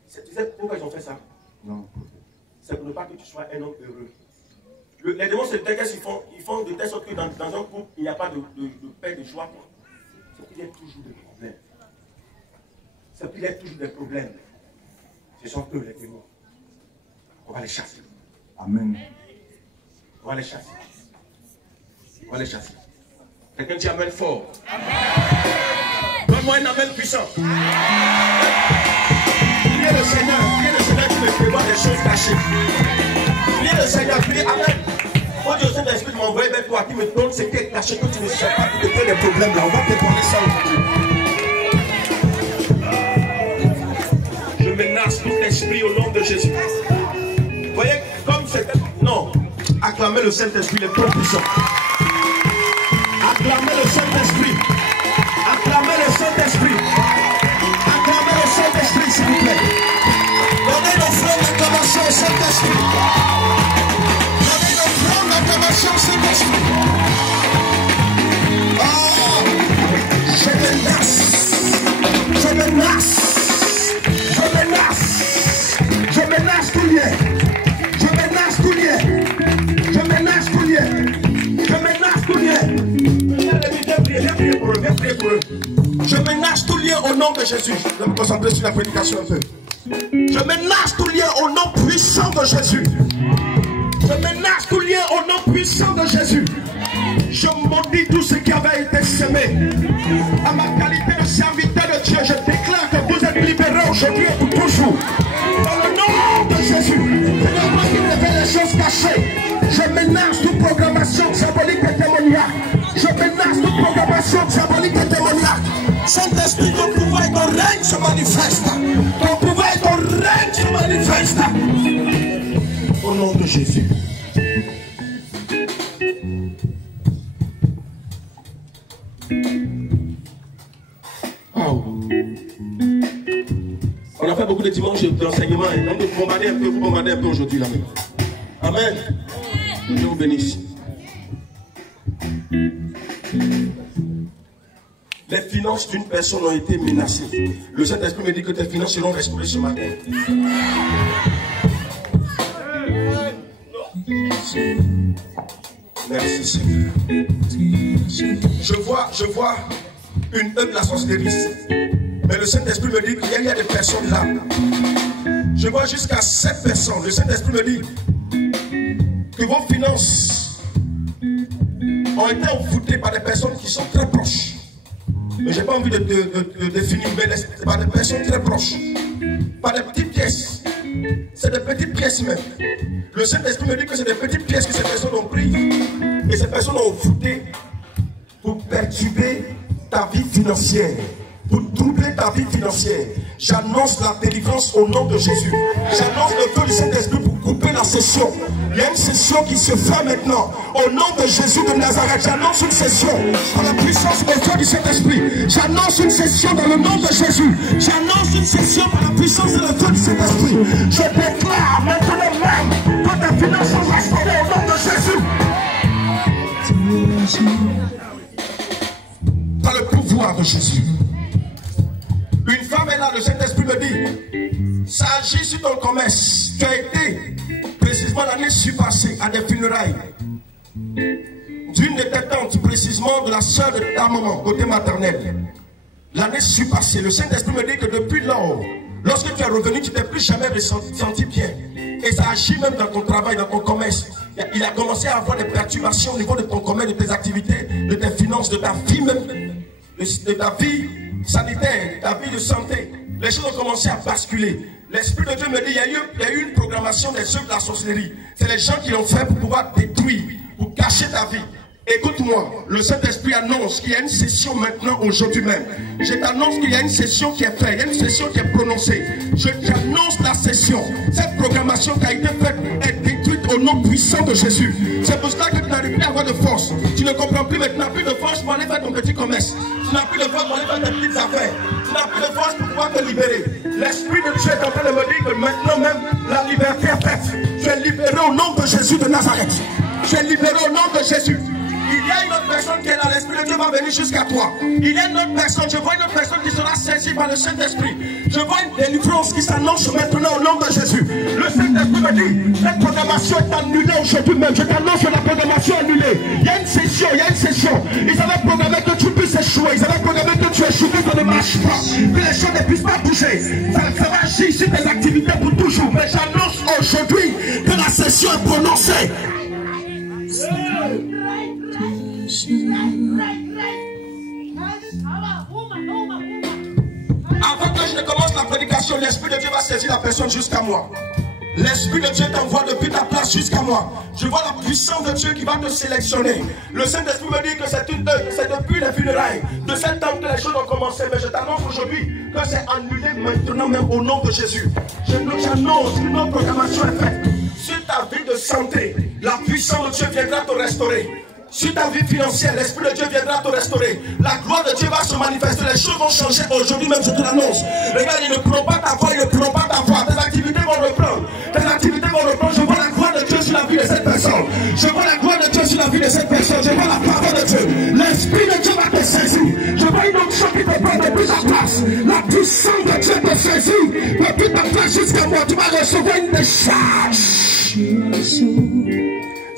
tu sais pourquoi ils ont fait ça? Non. C'est pour ne pas que tu sois un homme heureux. Les démons, c'est qu'est-ce qu'ils font? Ils font de telle sorte que dans un couple, il n'y a pas de paix, de joie. C'est qu'il y a toujours des problèmes. C'est qu'il y a toujours des problèmes. Ce sont eux les démons. On va les chasser. Amen. On va les chasser. On va les chasser. Quelqu'un dit amen fort. Donne-moi un amen puissant. Priez le Seigneur qui me prévoit des choses cachées. Priez le Seigneur, priez amen. Quand Dieu Saint-Esprit m'envoie vers toi, qui me donne ce qui est caché, que tu ne sais pas, qui te crée des problèmes là. On va te parler ça aujourd'hui. Je menace tout esprit au nom de Jésus. Vous voyez, comme c'est... Non, acclamez le Saint-Esprit, il est trop puissant. Acclamez le Saint-Esprit. Acclamez le Saint-Esprit. Acclamez le Saint-Esprit, s'il vous plaît. Donnez nos frères d'acclamation au Saint-Esprit. Donnez nos frères d'acclamation au Saint-Esprit. Oh, je menace. Je menace. Je menace. Je menace tout lien. Je menace tout lien. Je menace tout lien. Je menace tout lien. Viens prier pour eux, viens prier pour eux. Je menace tout lien au nom de Jésus. Je vais me concentrer sur la prédication un peu. Je menace tout lien au nom puissant de Jésus. Je menace tout lien au nom puissant de Jésus. Je maudis tout ce qui avait été semé. À ma qualité de serviteur de Dieu, je déclare que vous êtes libérés aujourd'hui et pour toujours. Dans le nom de Jésus, c'est le moi qui révèle les choses cachées. Je menace toute programmation diabolique et démoniaque. Je menace toute programmation diabolique et démoniaque. Saint-Esprit, ton pouvoir et ton règne se manifestent. Ton pouvoir et ton règne se manifestent. Au nom de Jésus. Oh. On a fait beaucoup de dimanches d'enseignement. Donc vous bombardez un peu aujourd'hui là. Amen. Je vous bénisse. Les finances d'une personne ont été menacées. Le Saint-Esprit me dit que tes finances seront restaurées ce matin. Merci Seigneur. Je vois une œuvre de la sorcellerie. Mais le Saint-Esprit me dit qu'il y a des personnes là. Je vois jusqu'à 7 personnes. Le Saint-Esprit me dit que vos finances ont été envoûtées par des personnes qui sont très proches. Mais je n'ai pas envie de définir, mais par des personnes très proches. Par des petites pièces. C'est des petites pièces même. Le Saint-Esprit me dit que c'est des petites pièces que ces personnes ont prises. Et ces personnes ont envoûté pour perturber ta vie financière. Pour troubler ta vie financière. J'annonce la délivrance au nom de Jésus. J'annonce le feu du Saint-Esprit pour couper la session. Il y a une session qui se fait maintenant. Au nom de Jésus de Nazareth, j'annonce une session par la puissance du feu du Saint-Esprit. J'annonce une session dans le nom de Jésus. J'annonce une session par la puissance de le feu du Saint-Esprit. Je déclare maintenant même que tes finances sont restaurées au nom de Jésus. Par le pouvoir de Jésus. Une femme est là, le Saint-Esprit me dit, ça agit sur ton commerce. Tu as été, précisément l'année passée, à des funérailles d'une de tes tantes, précisément de la soeur de ta maman, côté maternel. L'année passée, le Saint-Esprit me dit que depuis lors, lorsque tu es revenu, tu t'es plus jamais senti bien. Et ça agit même dans ton travail, dans ton commerce. Il a commencé à avoir des perturbations au niveau de ton commerce, de tes activités, de tes finances, de ta vie même, de ta vie sanitaire, ta vie de santé. Les choses ont commencé à basculer. L'Esprit de Dieu me dit, il y a eu une programmation des œuvres de la sorcellerie. C'est les gens qui l'ont fait pour pouvoir détruire, pour cacher ta vie. Écoute-moi, le Saint-Esprit annonce qu'il y a une session maintenant, aujourd'hui même. Je t'annonce qu'il y a une session qui est faite, il y a une session qui est prononcée. Je t'annonce la session. Cette programmation qui a été faite est détruite au nom puissant de Jésus. C'est pour cela que tu n'arrives plus à avoir de force. Tu ne comprends plus maintenant, plus de force pour aller faire ton petit commerce. Tu n'as plus de force pour aller faire tes petites affaires. Tu n'as de force pour pouvoir te libérer. L'Esprit de Dieu est en train de me dire que maintenant même, la liberté est faite. Tu es libéré au nom de Jésus de Nazareth. Tu es libéré au nom de Jésus. Il y a une autre personne qui est là, l'Esprit de Dieu va venir jusqu'à toi. Il y a une autre personne, je vois une autre personne qui sera saisie par le Saint-Esprit. Je vois une délivrance qui s'annonce maintenant au nom de Jésus. Le Saint-Esprit me dit, cette programmation est annulée aujourd'hui même. Je t'annonce que la programmation est annulée. Il y a une session, il y a une session. Ils avaient programmé que tu puisses échouer. Ils avaient programmé que tu échoues, que ça ne marche pas. Que les choses ne puissent pas bouger. Ça va agir sur tes activités pour toujours. Mais j'annonce aujourd'hui que la session est prononcée. Avant que je ne commence la prédication, l'Esprit de Dieu va saisir la personne jusqu'à moi. L'Esprit de Dieu t'envoie depuis ta place jusqu'à moi. Je vois la puissance de Dieu qui va te sélectionner. Le Saint-Esprit me dit que c'est depuis les funérailles de cet temps que les choses ont commencé. Mais je t'annonce aujourd'hui que c'est annulé maintenant même au nom de Jésus. J'annonce qu'une autre programmation est faite. Sur ta vie de santé, la puissance de Dieu viendra te restaurer. Sur ta vie financière, l'Esprit de Dieu viendra te restaurer. La gloire de Dieu va se manifester. Les choses vont changer aujourd'hui même, je te l'annonce. Regarde, il ne prend pas ta voix, il ne prend pas ta voix. Tes activités vont reprendre. Tes activités vont reprendre. Je vois la gloire de Dieu sur la vie de cette personne. Je vois la gloire de Dieu sur la vie de cette personne. Je vois la parole de Dieu. L'Esprit de Dieu va te saisir. Je vois une onction qui te prend depuis ta place. La puissance de Dieu te saisit. Depuis ta place jusqu'à moi, tu vas recevoir une décharge.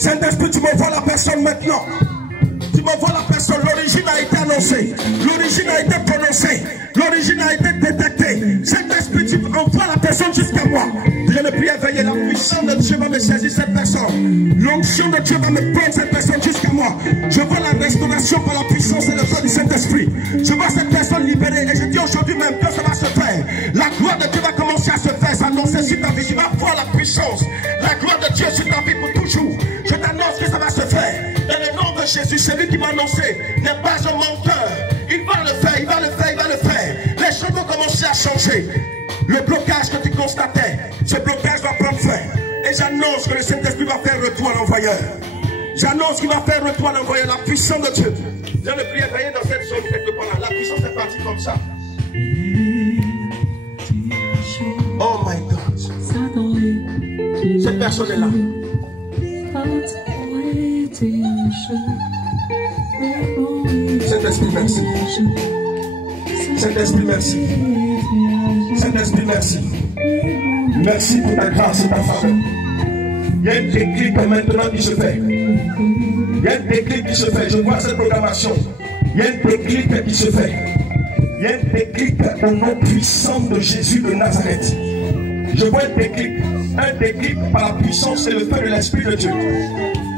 Saint-Esprit, tu m'envoies la personne maintenant. Tu m'envoies la personne. L'origine a été annoncée. L'origine a été prononcée. L'origine a été détectée. Saint-Esprit, tu envoies la personne jusqu'à moi. Je ne puis éveiller. La puissance de Dieu va me saisir cette personne. L'onction de Dieu va me prendre cette personne jusqu'à moi. Je vois la restauration par la puissance et le feu du Saint-Esprit. Je vois cette personne libérée. Et je dis aujourd'hui même que ça va se faire. La gloire de Dieu va commencer à se faire. S'annoncer sur ta vie. Tu vas voir la puissance. La gloire de Dieu sur ta vie pour toujours. Je t'annonce que ça va se faire. Dans le nom de Jésus, celui qui m'a annoncé n'est pas un menteur. Il va le faire, il va le faire, il va le faire. Les choses vont commencer à changer. Le blocage que tu constatais, ce blocage va prendre fin. Et j'annonce que le Saint-Esprit va faire retour à l'envoyeur. J'annonce qu'il va faire retour à l'envoyeur. La puissance de Dieu. Je ne prie éveiller dans cette zone quelque part là. La puissance est partie comme ça. Oh my God. Cette personne est là. Saint-Esprit, merci. Saint-Esprit, merci. Saint-Esprit, merci. Merci pour ta grâce et ta faveur. Il y a un déclic maintenant qui se fait. Il y a un déclic qui se fait. Je vois cette programmation. Il y a un déclic qui se fait. Il y a un déclic au nom puissant de Jésus de Nazareth. Je vois un déclic par la puissance et le feu de l'Esprit de Dieu.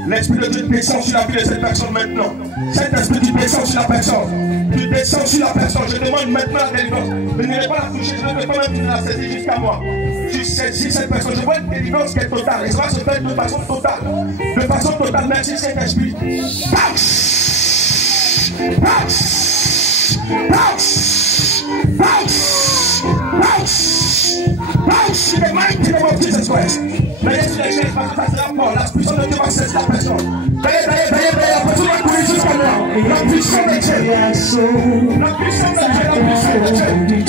L'Esprit de Dieu descend sur la vie de cette personne maintenant. Cet esprit, tu descends sur la personne. Tu descends sur la personne. Je demande maintenant la délivrance. Ne n'allez pas la toucher. Je ne veux pas même que tu la saisis jusqu'à moi. Tu saisis cette personne. Je vois une délivrance qui est totale. Et ça va se faire de façon totale. De façon totale. Merci Saint-Esprit. Pouch! Pouch! Pouch! Pouch! Pouch! Pouch! In the mighty name of Jesus Christ. Veillez sur les chaises parce que ça sera fort. La puissance de Dieu va saisir la personne. Veillez. La personne va courir jusqu'à moi. La puissance de Dieu. La puissance de Dieu. La puissance de Dieu.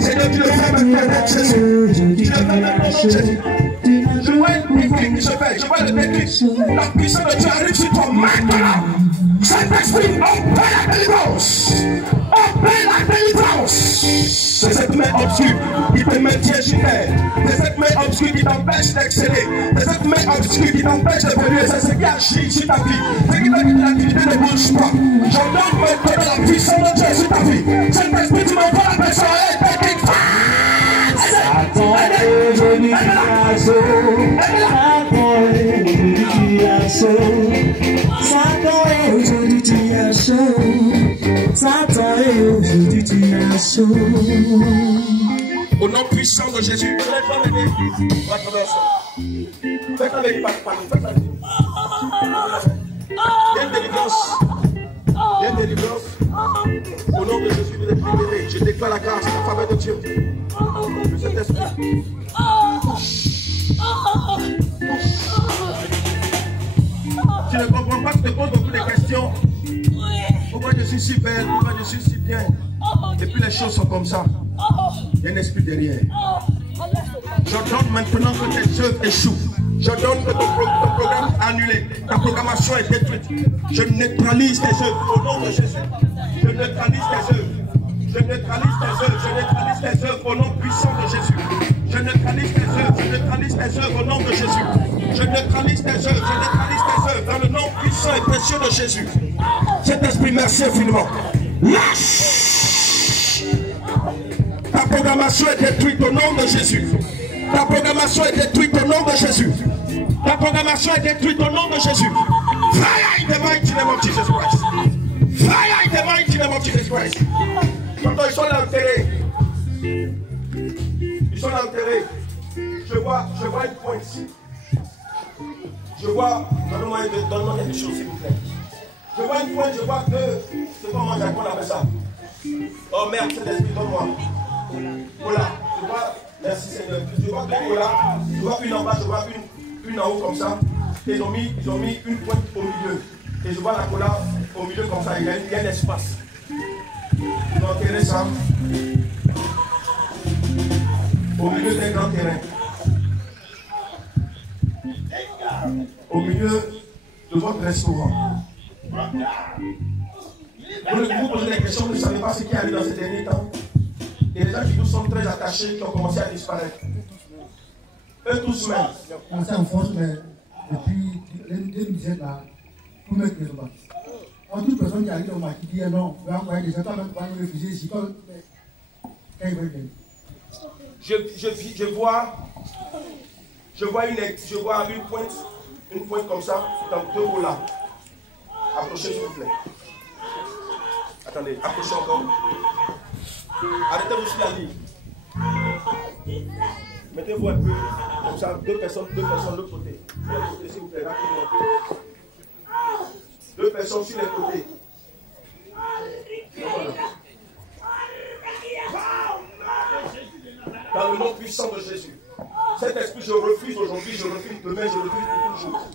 Seigneur, tu le fais maintenant, Jésus. Tu le fais maintenant, Jésus. Je vois une déclic qui se fait. Je vois le déclic. La puissance de Dieu arrive sur toi maintenant. Saint-Esprit, opère la délivrance. Opère la délivrance. C'est cette main obscure qui te maintient sur terre. C'est cette main obscure qui t'empêche d'exceller. C'est cette main obscure qui t'empêche de venir. C'est ce qui agit sur ta vie. C'est ce qui fait que l'activité ne bouge pas. J'ordonne maintenant la puissance de Dieu sur ta vie. Saint-Esprit, tu m'envoies la personne. Au nom puissant de Jésus, faites-la venir par nous. Il y a une délivrance. Il y a une délivrance. Au nom de Jésus, vous êtes libérés. Je déclare la grâce, la faveur de Dieu. Le Saint-Esprit. ne comprends pas, tu te poses beaucoup de questions. Pourquoi je suis si belle? Pourquoi je suis si bien? Et puis les choses sont comme ça. Il y a un esprit derrière. J'ordonne maintenant que tes œuvres échouent. J'ordonne que ton programme est annulé. Ta programmation est détruite. Je neutralise tes œuvres au nom de Jésus. Je neutralise tes œuvres. Je neutralise tes œuvres. Je neutralise tes œuvres au nom puissant de Jésus. Je neutralise tes œuvres. Je neutralise tes œuvres au nom de Jésus. Je neutralise tes œuvres. Je neutralise tes œuvres dans le nom puissant et précieux de Jésus. Cet esprit, merci infiniment. Lâche! Ta programmation est détruite au nom de Jésus. Ta programmation est détruite au nom de Jésus. Ta programmation est détruite au nom de Jésus. Fire in the mighty name of Jesus Christ. Fire in the mighty name of Jesus Christ. Quand ils sont là enterrés. Ils sont là enterrés. Je vois une pointe ici. Je vois, donne-moi quelque chose s'il vous plaît. Je vois une pointe, je vois que, c'est comment on appelle ça? Oh merde, cet esprit, donne-moi. Voilà, je vois, merci Seigneur. Je vois deux là, je vois une en bas, je vois une en haut comme ça. Et ils ont mis une pointe au milieu. Et je vois la cola au milieu comme ça, il y a un espace. Ils ont enterré ça au milieu d'un grand terrain. Au milieu de votre restaurant. Vous posez des questions, vous ne savez pas ce qui arrive dans ces derniers temps. Il y a des gens qui vous sont très attachés, qui ont commencé à disparaître. Eux tous même. C'est en force, mais depuis 2017, là, pour mettre les hommes. En toute personne qui arrive au marché, qui dit non, on va envoyer des gens, quand même, on va nous refuser ici. Quand ils veulent venir. Je vois une pointe comme ça, dans deux roues là. Approchez s'il vous plaît. Attendez, approchez encore. Arrêtez-vous sur la ligne. Mettez-vous un peu, comme ça, deux personnes de l'autre côté. De l'autre côté, s'il vous plaît, rapidement. Deux personnes sur les côtés. Voilà. Dans le nom puissant de Jésus. Cet esprit, je refuse aujourd'hui, je refuse demain, je refuse pour toujours.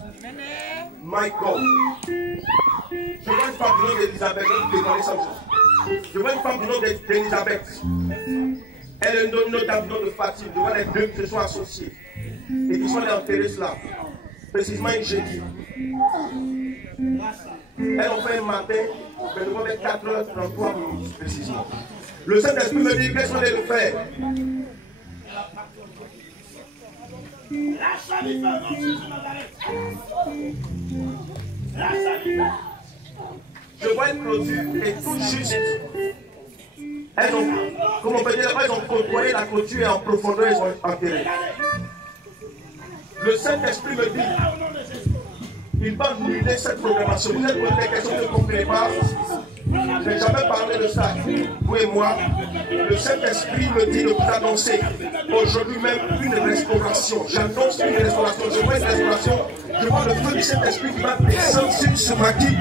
My God. Je vois une femme du nom d'Elisabeth, je vais dévoiler ça aujourd'hui. Je vois une femme du nom d'Elisabeth. Elle est une autre du nom de Fatim. Je vois les deux qui se sont associés. Et qui sont allés enterrer cela. Précisément une jeudi. Elles ont fait un matin, mais nous avons 4h33 précisément. Le Saint-Esprit me dit qu'elles sont allées le faire. Je vois une clôture et tout juste. Elles ont, comment on peut dire, elles ont côtoyé la clôture et en profondeur, elles ont enterré. Le Saint-Esprit me dit, il va annuler cette programmation. Vous êtes posé des questions que vous ne comprenez pas. Je n'ai jamais parlé de ça. Vous et moi, le Saint-Esprit me dit de vous annoncer aujourd'hui même une restauration. J'annonce une restauration. Je vois une restauration. Je vois le feu du Saint-Esprit qui va descendre sur ce maquis.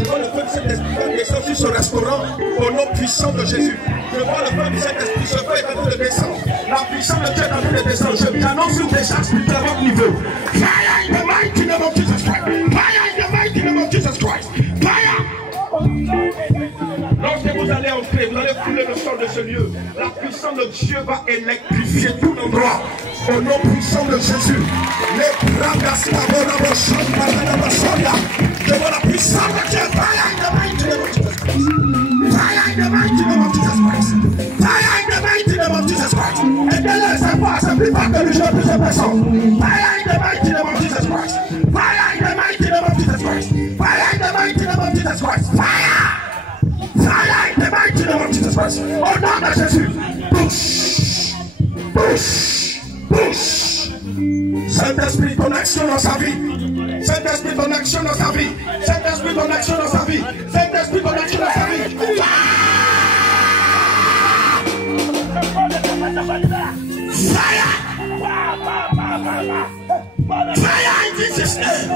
Je vois le feu du Saint-Esprit qui va descendre sur ce restaurant au nom puissant de Jésus. Je vois le feu du Saint-Esprit. Ce feu est en train de descendre. La puissance de Dieu est en train de descendre. J'annonce une descente spirituelle à votre niveau. Fire in the mighty name of Jesus Christ. Fire in the mighty name of Jesus Christ. Fire. Lorsque vous allez entrer, vous allez fouler le sol de ce lieu. La puissance de Dieu va électrifier tout l'endroit. Au nom puissant de Jésus. Les bragas, je vois la puissance de Dieu. Fire in the mighty name of Jesus Christ. Fire in the mighty name of Jesus Christ. Fire in the mighty name of Jesus Christ. Et de là, ça va, ça plus pas que le jeu de plusieurs personnes. Fire in the mighty name of Jesus Christ. Fire in the mighty name of Jesus Christ. Fire in the mighty name of Jesus Christ. Fire! Fire in the mighty name of Jesus Christ. Au nom de Jésus. Push. Push. Push. Saint-Esprit, ton action dans sa vie. Saint-Esprit, ton action dans sa vie. Saint-Esprit, ton action dans sa vie. Saint-Esprit, ton action dans sa vie. Fire! Fire in Jesus' name.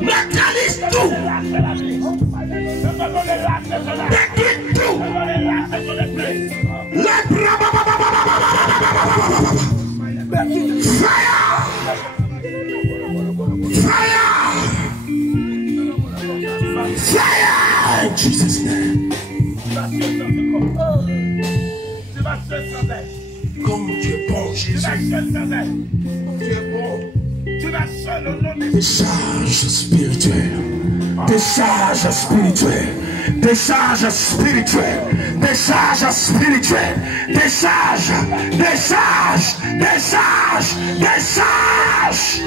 Neutralise tout. Détruis tout. Fire. Jesus' name. Tu vas se sauver. Comme tu es bon, Tu vas Jésus. se sauver. Tu es bon. Tu vas seul au nom de Décharge spirituelle. Décharge spirituelle. Décharge spirituelle. Décharge spirituelle. Décharge. Décharge. Décharge. Décharge.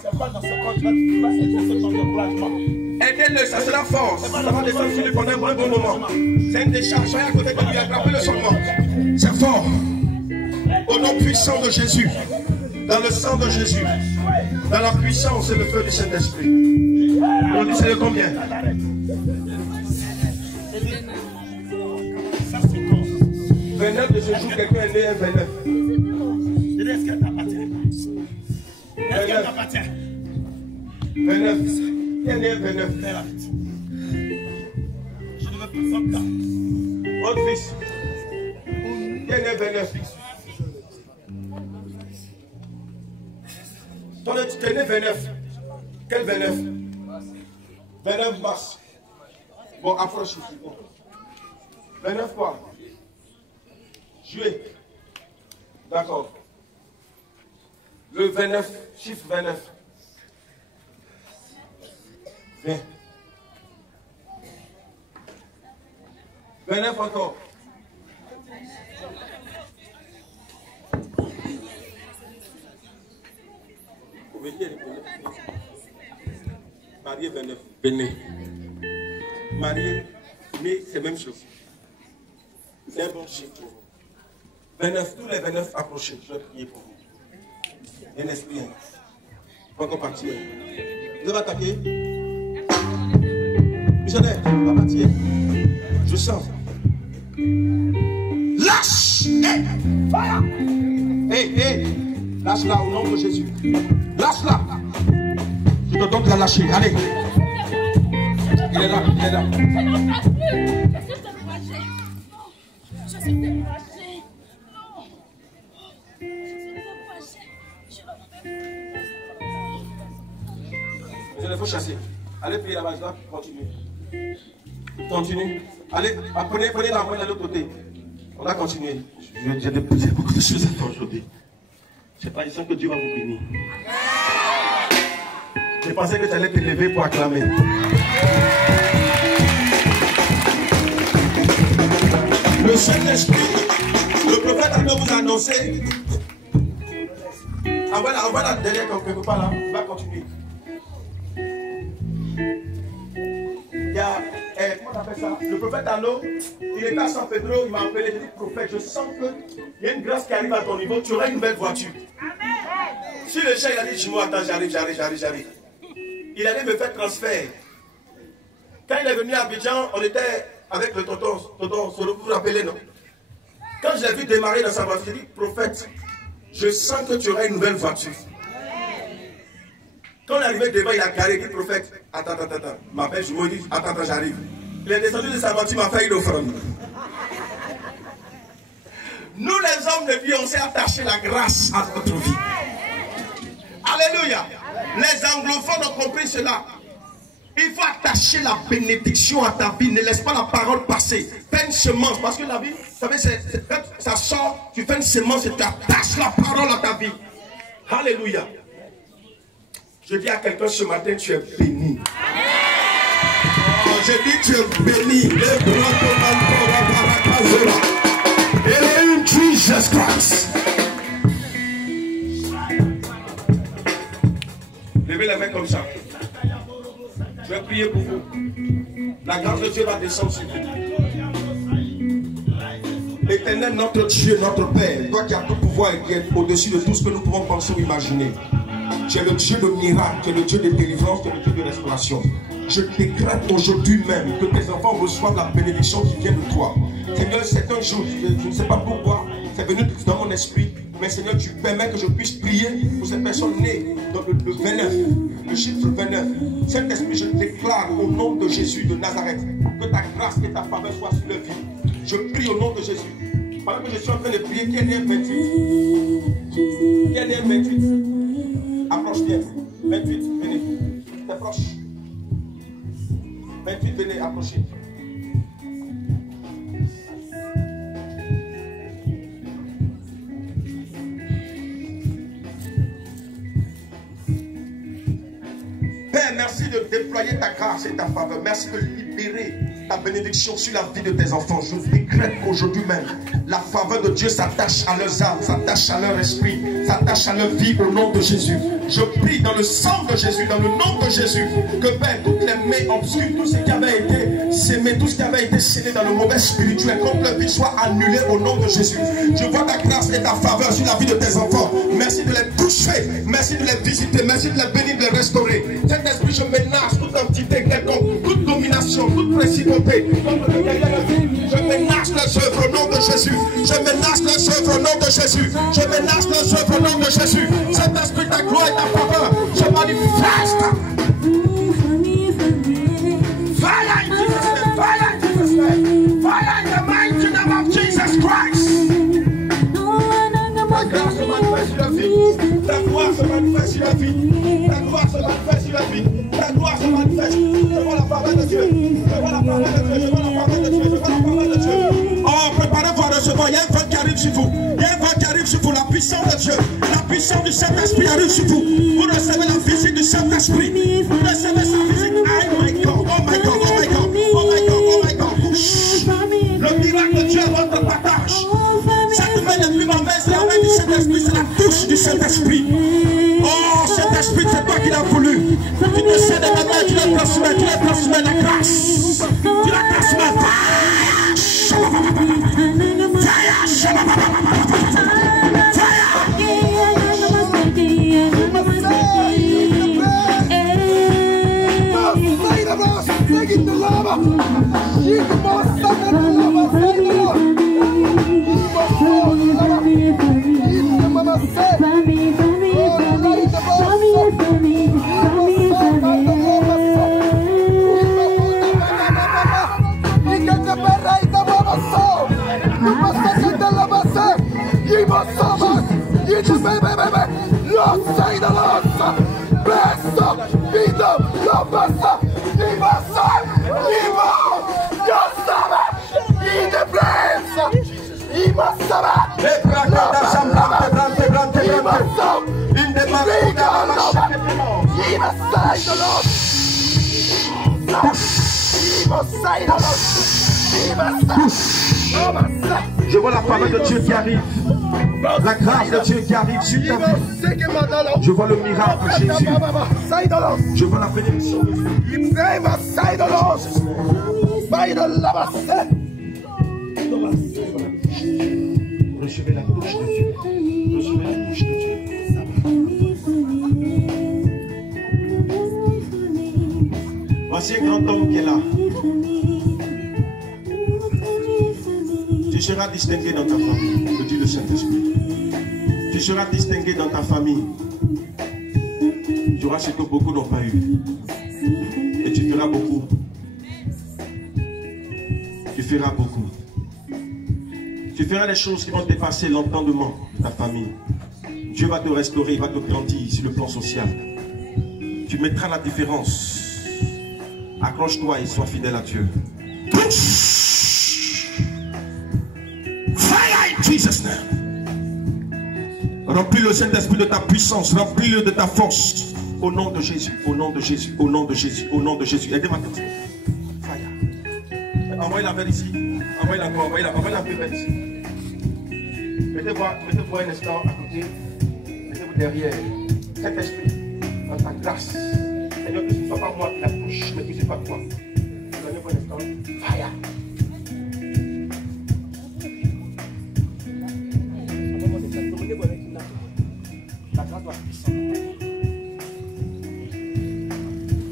C'est pas dans ce camp, tu vas être ce temps de découragement. Aidez-le, ça sera fort. Ça va descendre sur lui pendant un bon moment. C'est une décharge. Soyez à côté de lui, attrapez-le sur moi. C'est fort. Au nom puissant de Jésus. Dans le sang de Jésus. Dans la puissance et le feu du Saint-Esprit. On dit c'est le combien? Ça c'est con. 29 de ce jour, quelqu'un est né un 29. Je dis, est-ce qu'elle t'appartient? Est-ce qu'elle t'appartient? 29. Qui est né un 29? Je ne veux plus son temps. Votre fils. Qui est né un 29? Ton tu es né 29. Quel 29? 29 mars. Bon, approche ici. 29 quoi? Juillet. D'accord. Le 29, chiffre 29. Viens. 29 encore. Marié 29. Béné. Marié, né, c'est la même chose. C'est un bon chiffre. 29, tous les 29 approchés, je vais prier pour vous. Un esprit, pas qu'on partir. Vous avez attaqué? Missionnaire, on va partir. Je sens. Lâche! Hé, lâche-la au nom de Jésus. Lâche-la. Je te donne de la lâcher. Allez. Il est là, il est là. Je n'en peux plus. Qu'est-ce que je t'ai fâché? Je suis découragée. Non. Je suis fâchée. Je n'en peux plus. Il faut chasser. Allez prier là-bas, je dois continuer. Continue. Allez, prenez la main de l'autre côté. On va continuer. J'ai beaucoup de choses à faire aujourd'hui. C'est pas ici que Dieu va vous bénir. Je pensais que tu allais te lever pour acclamer. Le Saint-Esprit, le prophète a vous annoncé. Envoie-la derrière quelque part là. On va continuer. Il y a, comment on appelle ça? Le prophète Arnaud, il était à San Pedro, il m'a appelé, il dit prophète, je sens qu'il y a une grâce qui arrive à ton niveau, tu auras une belle voiture. Amen. Si le chien il a dit, Jimo, attends, j'arrive. Il allait me faire transfert. Quand il est venu à Abidjan, on était avec le tonton, vous vous rappelez, non? Quand je l'ai vu démarrer dans sa voiture, j'ai dit, prophète, je sens que tu auras une nouvelle voiture. Quand on est arrivé devant, il a garé, il dit, prophète, attends, m'appelle, je me dis, attends, j'arrive. Il est descendu de sa voiture, il m'a fait une offrande. Nous les hommes de Dieu, on s'est attaché la grâce à notre vie. Alléluia. Les anglophones ont compris cela. Il faut attacher la bénédiction à ta vie. Ne laisse pas la parole passer. Fais une semence. Parce que la vie, vous savez, quand ça sort, tu fais une semence et tu attaches la parole à ta vie. Alléluia. Je dis à quelqu'un ce matin, tu es béni. Je dis, tu es béni. In Jesus Christ. Levez les mains comme ça. Je vais prier pour vous. La grâce de Dieu va descendre sur vous. Éternel, notre Dieu, notre Père, toi qui as tout pouvoir et qui es au-dessus de tout ce que nous pouvons penser ou imaginer. Tu es le Dieu de miracle, tu es le Dieu de délivrance, tu es le Dieu de restauration. Je décrète aujourd'hui même que tes enfants reçoivent la bénédiction qui vient de toi. Seigneur, c'est un jour, je ne sais pas pourquoi, c'est venu dans mon esprit, mais Seigneur, tu permets que je puisse prier pour ces personnes nées dans le 29, le chiffre 29. Saint-Esprit, je déclare au nom de Jésus de Nazareth que ta grâce et ta faveur soient sur leur vie. Je prie au nom de Jésus Pendant que je suis en train de prier, qui est né 28? Qui est né 28? Approche bien. 28, venez. T'es proche. 28, venez, approchez. Père, merci de déployer ta grâce et ta faveur. Merci de libérer ta bénédiction sur la vie de tes enfants. Je décrète qu'aujourd'hui même, la faveur de Dieu s'attache à leurs âmes, s'attache à leur esprit, s'attache à leur vie au nom de Jésus. Je prie dans le sang de Jésus, dans le nom de Jésus, que Père, toutes les mains obscures, tout ce qui avait été sémé, tout ce qui avait été scellé dans le mauvais spirituel, contre leur vie soit annulé au nom de Jésus. Je vois ta grâce et ta faveur sur la vie de tes enfants. Merci de les toucher, merci de les visiter, merci de les bénir, de les restaurer. Saint-Esprit, je menace toute entité quelconque, toute domination, toute principauté. Je menace les œuvres au nom de Jésus. Je menace les œuvres au nom de Jésus. Je menace les œuvres au nom de Jésus. Saint-Esprit, ta gloire et ta faveur se manifeste. Fire in Jesus' name. Fire in Jesus' name. Fire in the mighty name of Jesus Christ. Ta grâce se manifeste sur la vie. Ta gloire se manifeste sur la vie. Ta gloire se manifeste sur la vie. Ta gloire se manifeste. Je vois la faveur de Dieu. Je vois la faveur de Dieu. Je vois la faveur de Dieu. Je vois la faveur de Dieu. Oh, préparez-vous à recevoir. Il y a un vent qui arrive sur vous. Il y a un vent qui arrive sur vous. La puissance de Dieu. La puissance du Saint-Esprit arrive sur vous. Vous recevez la visite du Saint-Esprit. Vous recevez sa visite. Oh my God. Oh my God. Oh my God. Oh my God. Oh my God. Le miracle de Dieu est votre partage. Cette main n'est plus ma main, c'est la main du Saint-Esprit, c'est la touche du Saint-Esprit. Oh, Saint-Esprit, c'est toi qui l'as voulu. Tu te sais de ma main, tu l'as transmis la grâce. Tu l'as transmis. Je vois la faveur de Dieu qui arrive. La grâce de Dieu qui arrive sur ta vie. Je vois le miracle de Jésus. Je vois la bénédiction de Dieu. Recevez la touche de Dieu. Recevez la touche de Dieu. Voici un grand homme qui est là. Tu seras distingué dans ta famille, me dit le Saint-Esprit. Tu seras distingué dans ta famille. Tu auras ce que beaucoup n'ont pas eu. Et tu feras beaucoup. Tu feras beaucoup. Tu feras des choses qui vont dépasser l'entendement de ta famille. Dieu va te restaurer, il va te grandir sur le plan social. Tu mettras la différence. Accroche-toi et sois fidèle à Dieu. Fire in Jesus' name. Remplis le Saint-Esprit de ta puissance, remplis-le de ta force. Au nom de Jésus, au nom de Jésus, au nom de Jésus, au nom de Jésus. Aidez-moi. Fire. Envoyez-la vers ici. Envoyez-la vers ici. Mettez-vous un instant à côté. Mettez-vous derrière. Saint-Esprit, dans ta grâce. Seigneur, que ce ne soit pas moi qui la touche, mais que ce soit toi. Donnez-vous un instant. Fire. La grâce doit être puissante.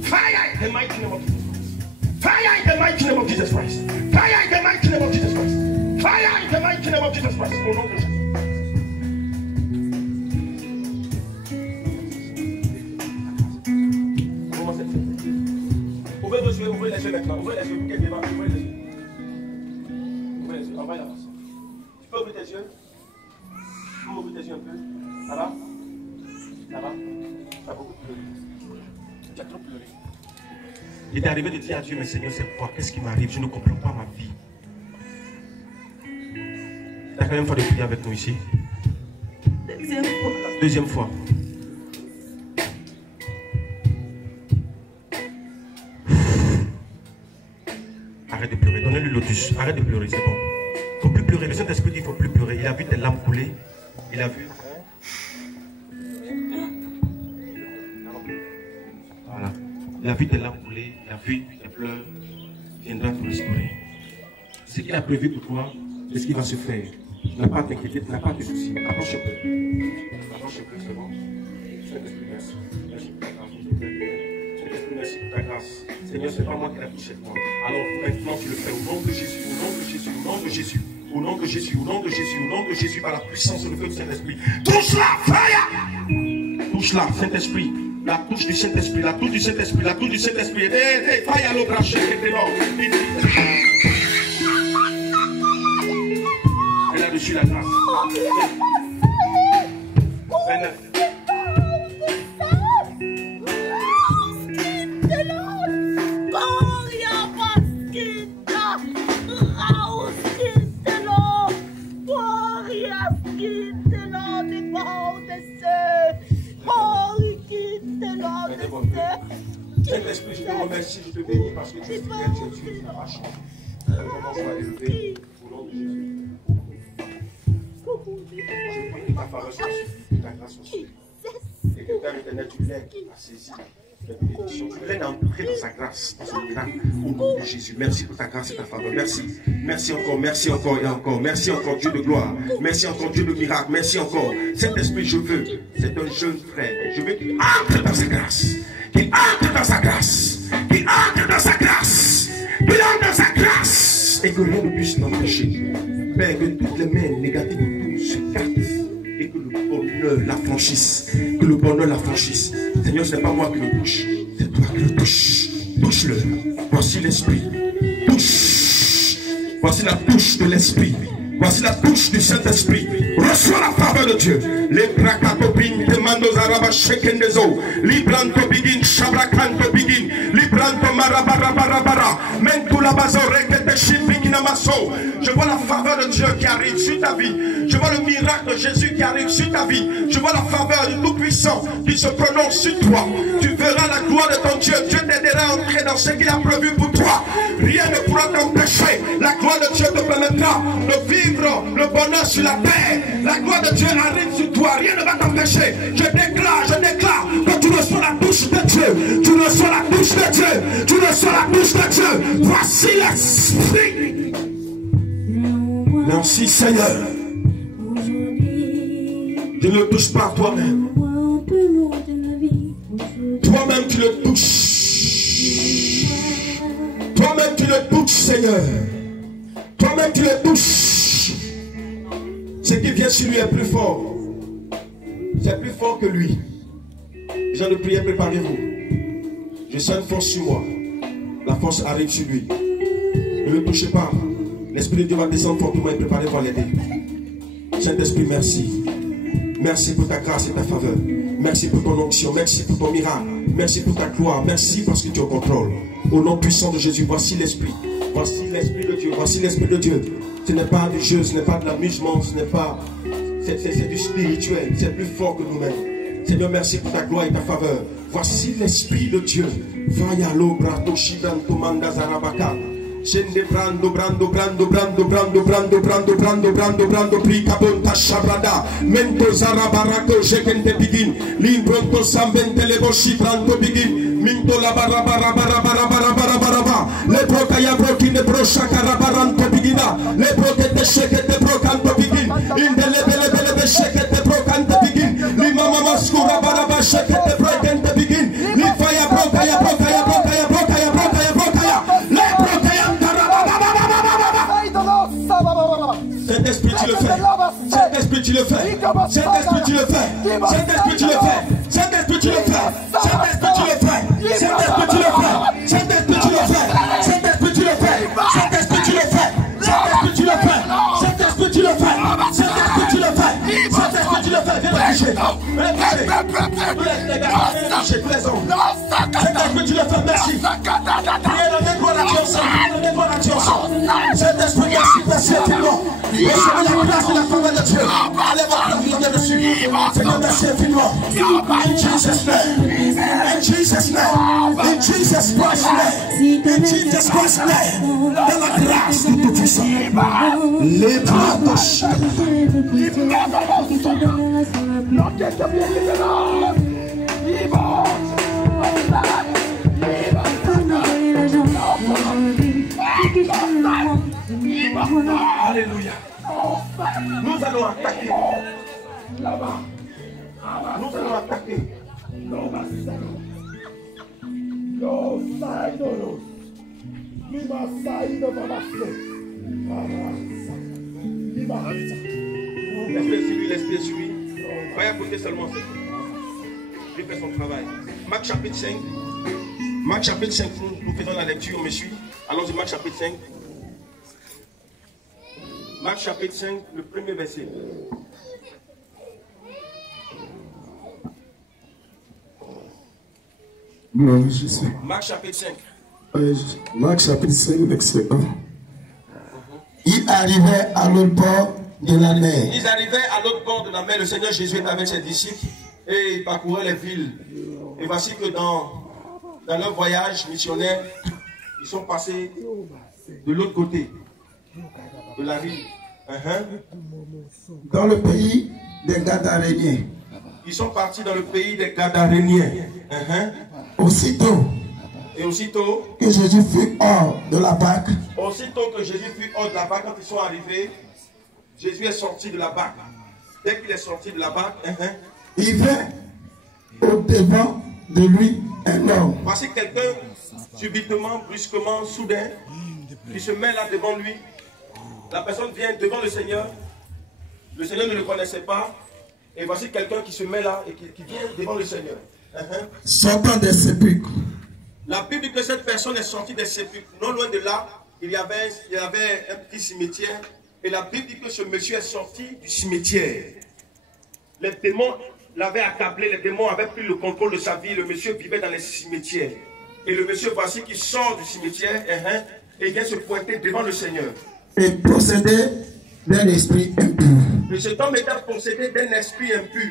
Fire in the mighty name of Jesus Christ. Fire in the mighty name of Jesus Christ. Fire in the mighty name of Jesus Christ. Fire in the mighty name of Jesus Christ. Au nom de Jésus. Ouvrez les yeux maintenant. Ouvrez les yeux. Ouvrez les yeux. Ouvrez les yeux. Envoyez la face. peux ouvrir tes yeux? Tu peux ouvrir tes yeux un peu? Ça va? Ça va? Tu as beaucoup pleuré. Tu as trop pleuré. Il est arrivé de dire à Dieu, mais Seigneur, c'est quoi? Qu'est-ce qui m'arrive? Je ne comprends pas ma vie. Tu as combien de fois de prier avec nous ici? Deuxième fois. Deuxième fois. Arrête de pleurer. Donnez-lui lotus. Arrête de pleurer, c'est bon. Il ne faut plus pleurer. Le Saint-Esprit dit qu'il ne faut plus pleurer. Il a vu tes larmes couler. Il a vu. Voilà. Il a vu tes larmes couler. Il a vu tes pleurs. Il viendra te restaurer. Ce qu'il a prévu pour toi, c'est ce qui va se faire. Tu n'as pas à t'inquiéter, tu n'as pas à te soucier. Approche un peu. Approche un peu, c'est bon. Saint-Esprit, merci. Merci pour ta grâce. Saint-Esprit, merci pour ta grâce. Seigneur, ce n'est pas moi qui l'ai touché de moi. Alors maintenant, tu le fais au nom de Jésus, au nom de Jésus, au nom de Jésus, au nom de Jésus, au nom de Jésus, au nom de Jésus, par la puissance et le feu du Saint-Esprit. Touche-la, fire! Touche-la, Saint-Esprit. La touche du Saint-Esprit, la touche du Saint-Esprit, la touche du Saint-Esprit. Fire le brachet, c'est énorme. Elle a reçu la grâce. 29. Saint-Esprit, je te remercie, je te bénis parce que tu es fidèle, tu es Dieu, tu n'as pas changé. Commence à élever au nom de Jésus. Je prie que ta faveur soit suffisante, que ta grâce soit suffisante. Et que Père éternel, tu l'aides à saisir la bénédiction. Tu l'aides à entrer dans sa grâce, dans son plan, au nom de Jésus. Merci pour ta grâce et ta faveur. Merci. Merci encore et encore. Merci encore, Dieu de gloire. Merci encore, Dieu de miracle. Merci encore. Saint-Esprit, je veux. C'est un jeune frère. Je veux qu'il entre dans sa grâce. Qu'il entre dans sa grâce. Qu'il entre dans sa grâce. Qu'il entre dans sa grâce. Et que rien ne puisse l'empêcher. Père, que toutes les mains négatives se cassent. Et que le bonheur la franchisse. Que le bonheur la franchisse. Seigneur, ce n'est pas moi qui le touche. C'est toi qui le touches. Touche-le. Voici l'Esprit. Touche. Voici la touche de l'Esprit. Voici la touche du Saint-Esprit. Reçois la faveur de Dieu. Les bracatopines demandent araba shekendezo. Libranto bigin shabrakanto bigin. Libranto marabarabara. Mentula bazore kete shibikina maso. Je vois la faveur de Dieu qui arrive sur ta vie. Je vois le miracle de Jésus qui arrive sur ta vie. Je vois la faveur du Tout-Puissant qui se prononce sur toi. Tu verras la gloire de ton Dieu. Dieu t'aidera à entrer dans ce qu'il a prévu pour toi. Rien ne pourra t'empêcher. La gloire de Dieu te permettra de vivre le bonheur sur la terre. La gloire de Dieu arrive sur toi. Rien ne va t'empêcher. Je déclare que tu reçois la touche de Dieu. Tu reçois la touche de Dieu. Tu reçois la touche de Dieu. Voici l'Esprit. Merci Seigneur. Tu ne le touches pas toi-même. Toi-même tu le touches. Toi-même tu le touches Seigneur. Toi-même tu le touches. Ce qui vient sur lui est plus fort. C'est plus fort que lui. Gens de prière, préparez-vous. Je sens une force sur moi. La force arrive sur lui. Ne le touchez pas. L'Esprit de Dieu va descendre fortement et préparez-vous à l'aider. Saint-Esprit, merci. Merci pour ta grâce et ta faveur. Merci pour ton onction. Merci pour ton miracle. Merci pour ta gloire. Merci parce que tu es au contrôle. Au nom puissant de Jésus, voici l'Esprit. Voici l'Esprit de Dieu. Voici l'Esprit de Dieu. Ce n'est pas du jeu, ce n'est pas de l'amusement, ce n'est pas... C'est du spirituel. C'est plus fort que nous-mêmes. Seigneur, merci pour ta gloire et ta faveur. Voici l'Esprit de Dieu. Vayalo brato shibranto manda zarabaka. Shende brando prikabonta shabrada. Mento zarabarato jekente bigin. Limbronto sambente lebo shibranto bigin. Minto la barabara. Le brokaya brokine broshakarabaranto bigina. Le brokete shekete brokanto bigin. Indelebelebelebe shekete brokanto bigin. Limama maskura baraba shekete brokante bigin. Lifaya brokaya. Le brokaya Saint-Esprit, tu le fais. Saint-Esprit, tu le fais. Saint-Esprit, tu le fais. Saint-Esprit, tu le fais. Saint-Esprit, tu le fais. Saint-Esprit, tu le fais. Saint-Esprit, tu le fais. Saint-Esprit, tu le fais. Saint-Esprit, tu le fais. Saint-Esprit, tu le fais. Saint-Esprit, tu le fais. Saint-Esprit, tu le fais. Tous les hommes. Cet esprit, tu le fais, merci. Priez dans les gloires à Dieu ensemble. Dans les gloires à Dieu ensemble. Cet esprit, merci, merci infiniment. Recevez la place de la faveur de Dieu. Allez voir la vie là-dessus. Seigneur, merci infiniment. In Jesus' name. In Jesus' name. In Jesus Christ's name. In Jesus Christ's name. Dans la grâce de tout puissant. Les bras de chaque. Alléluia. Nous allons attaquer là-bas. Nous allons attaquer. L'esprit sur lui, l'esprit sur lui. Voyez à côté seulement. Il fait son travail. Marc chapitre 5. Marc chapitre 5, nous faisons la lecture, on me suit. Allons-y, Marc chapitre 5. Marc chapitre 5, le premier verset. Non, je sais. Marc chapitre 5. Marc chapitre 5, verset 1. Il arrivait à l'autre bord de la mer. Ils arrivaient à l'autre bord de la mer. Le Seigneur Jésus était avec ses disciples et ils parcouraient les villes. Et voici que dans leur voyage missionnaire, ils sont passés de l'autre côté de la rive. Dans le pays des Gadaréniens. Ils sont partis dans le pays des Gadaréniens. Aussitôt que Jésus fut hors de la barque, quand ils sont arrivés, Jésus est sorti de la barque. Dès qu'il est sorti de la barque, il vint au devant de lui un homme. Voici quelqu'un subitement, brusquement, soudain, qui se met là devant lui. La personne vient devant le Seigneur. Le Seigneur ne le connaissait pas. Et voici quelqu'un qui se met là et qui vient devant le Seigneur. Sortant des sépulcres. La Bible dit que cette personne est sortie des sépulcres. Non loin de là, il y avait un petit cimetière. Et la Bible dit que ce monsieur est sorti du cimetière. Les démons l'avaient accablé, les démons avaient pris le contrôle de sa vie. Le monsieur vivait dans les cimetières. Et le monsieur, voici qu'il sort du cimetière et vient se pointer devant le Seigneur. Et possédé d'un esprit impur. Et cet homme était possédé d'un esprit impur.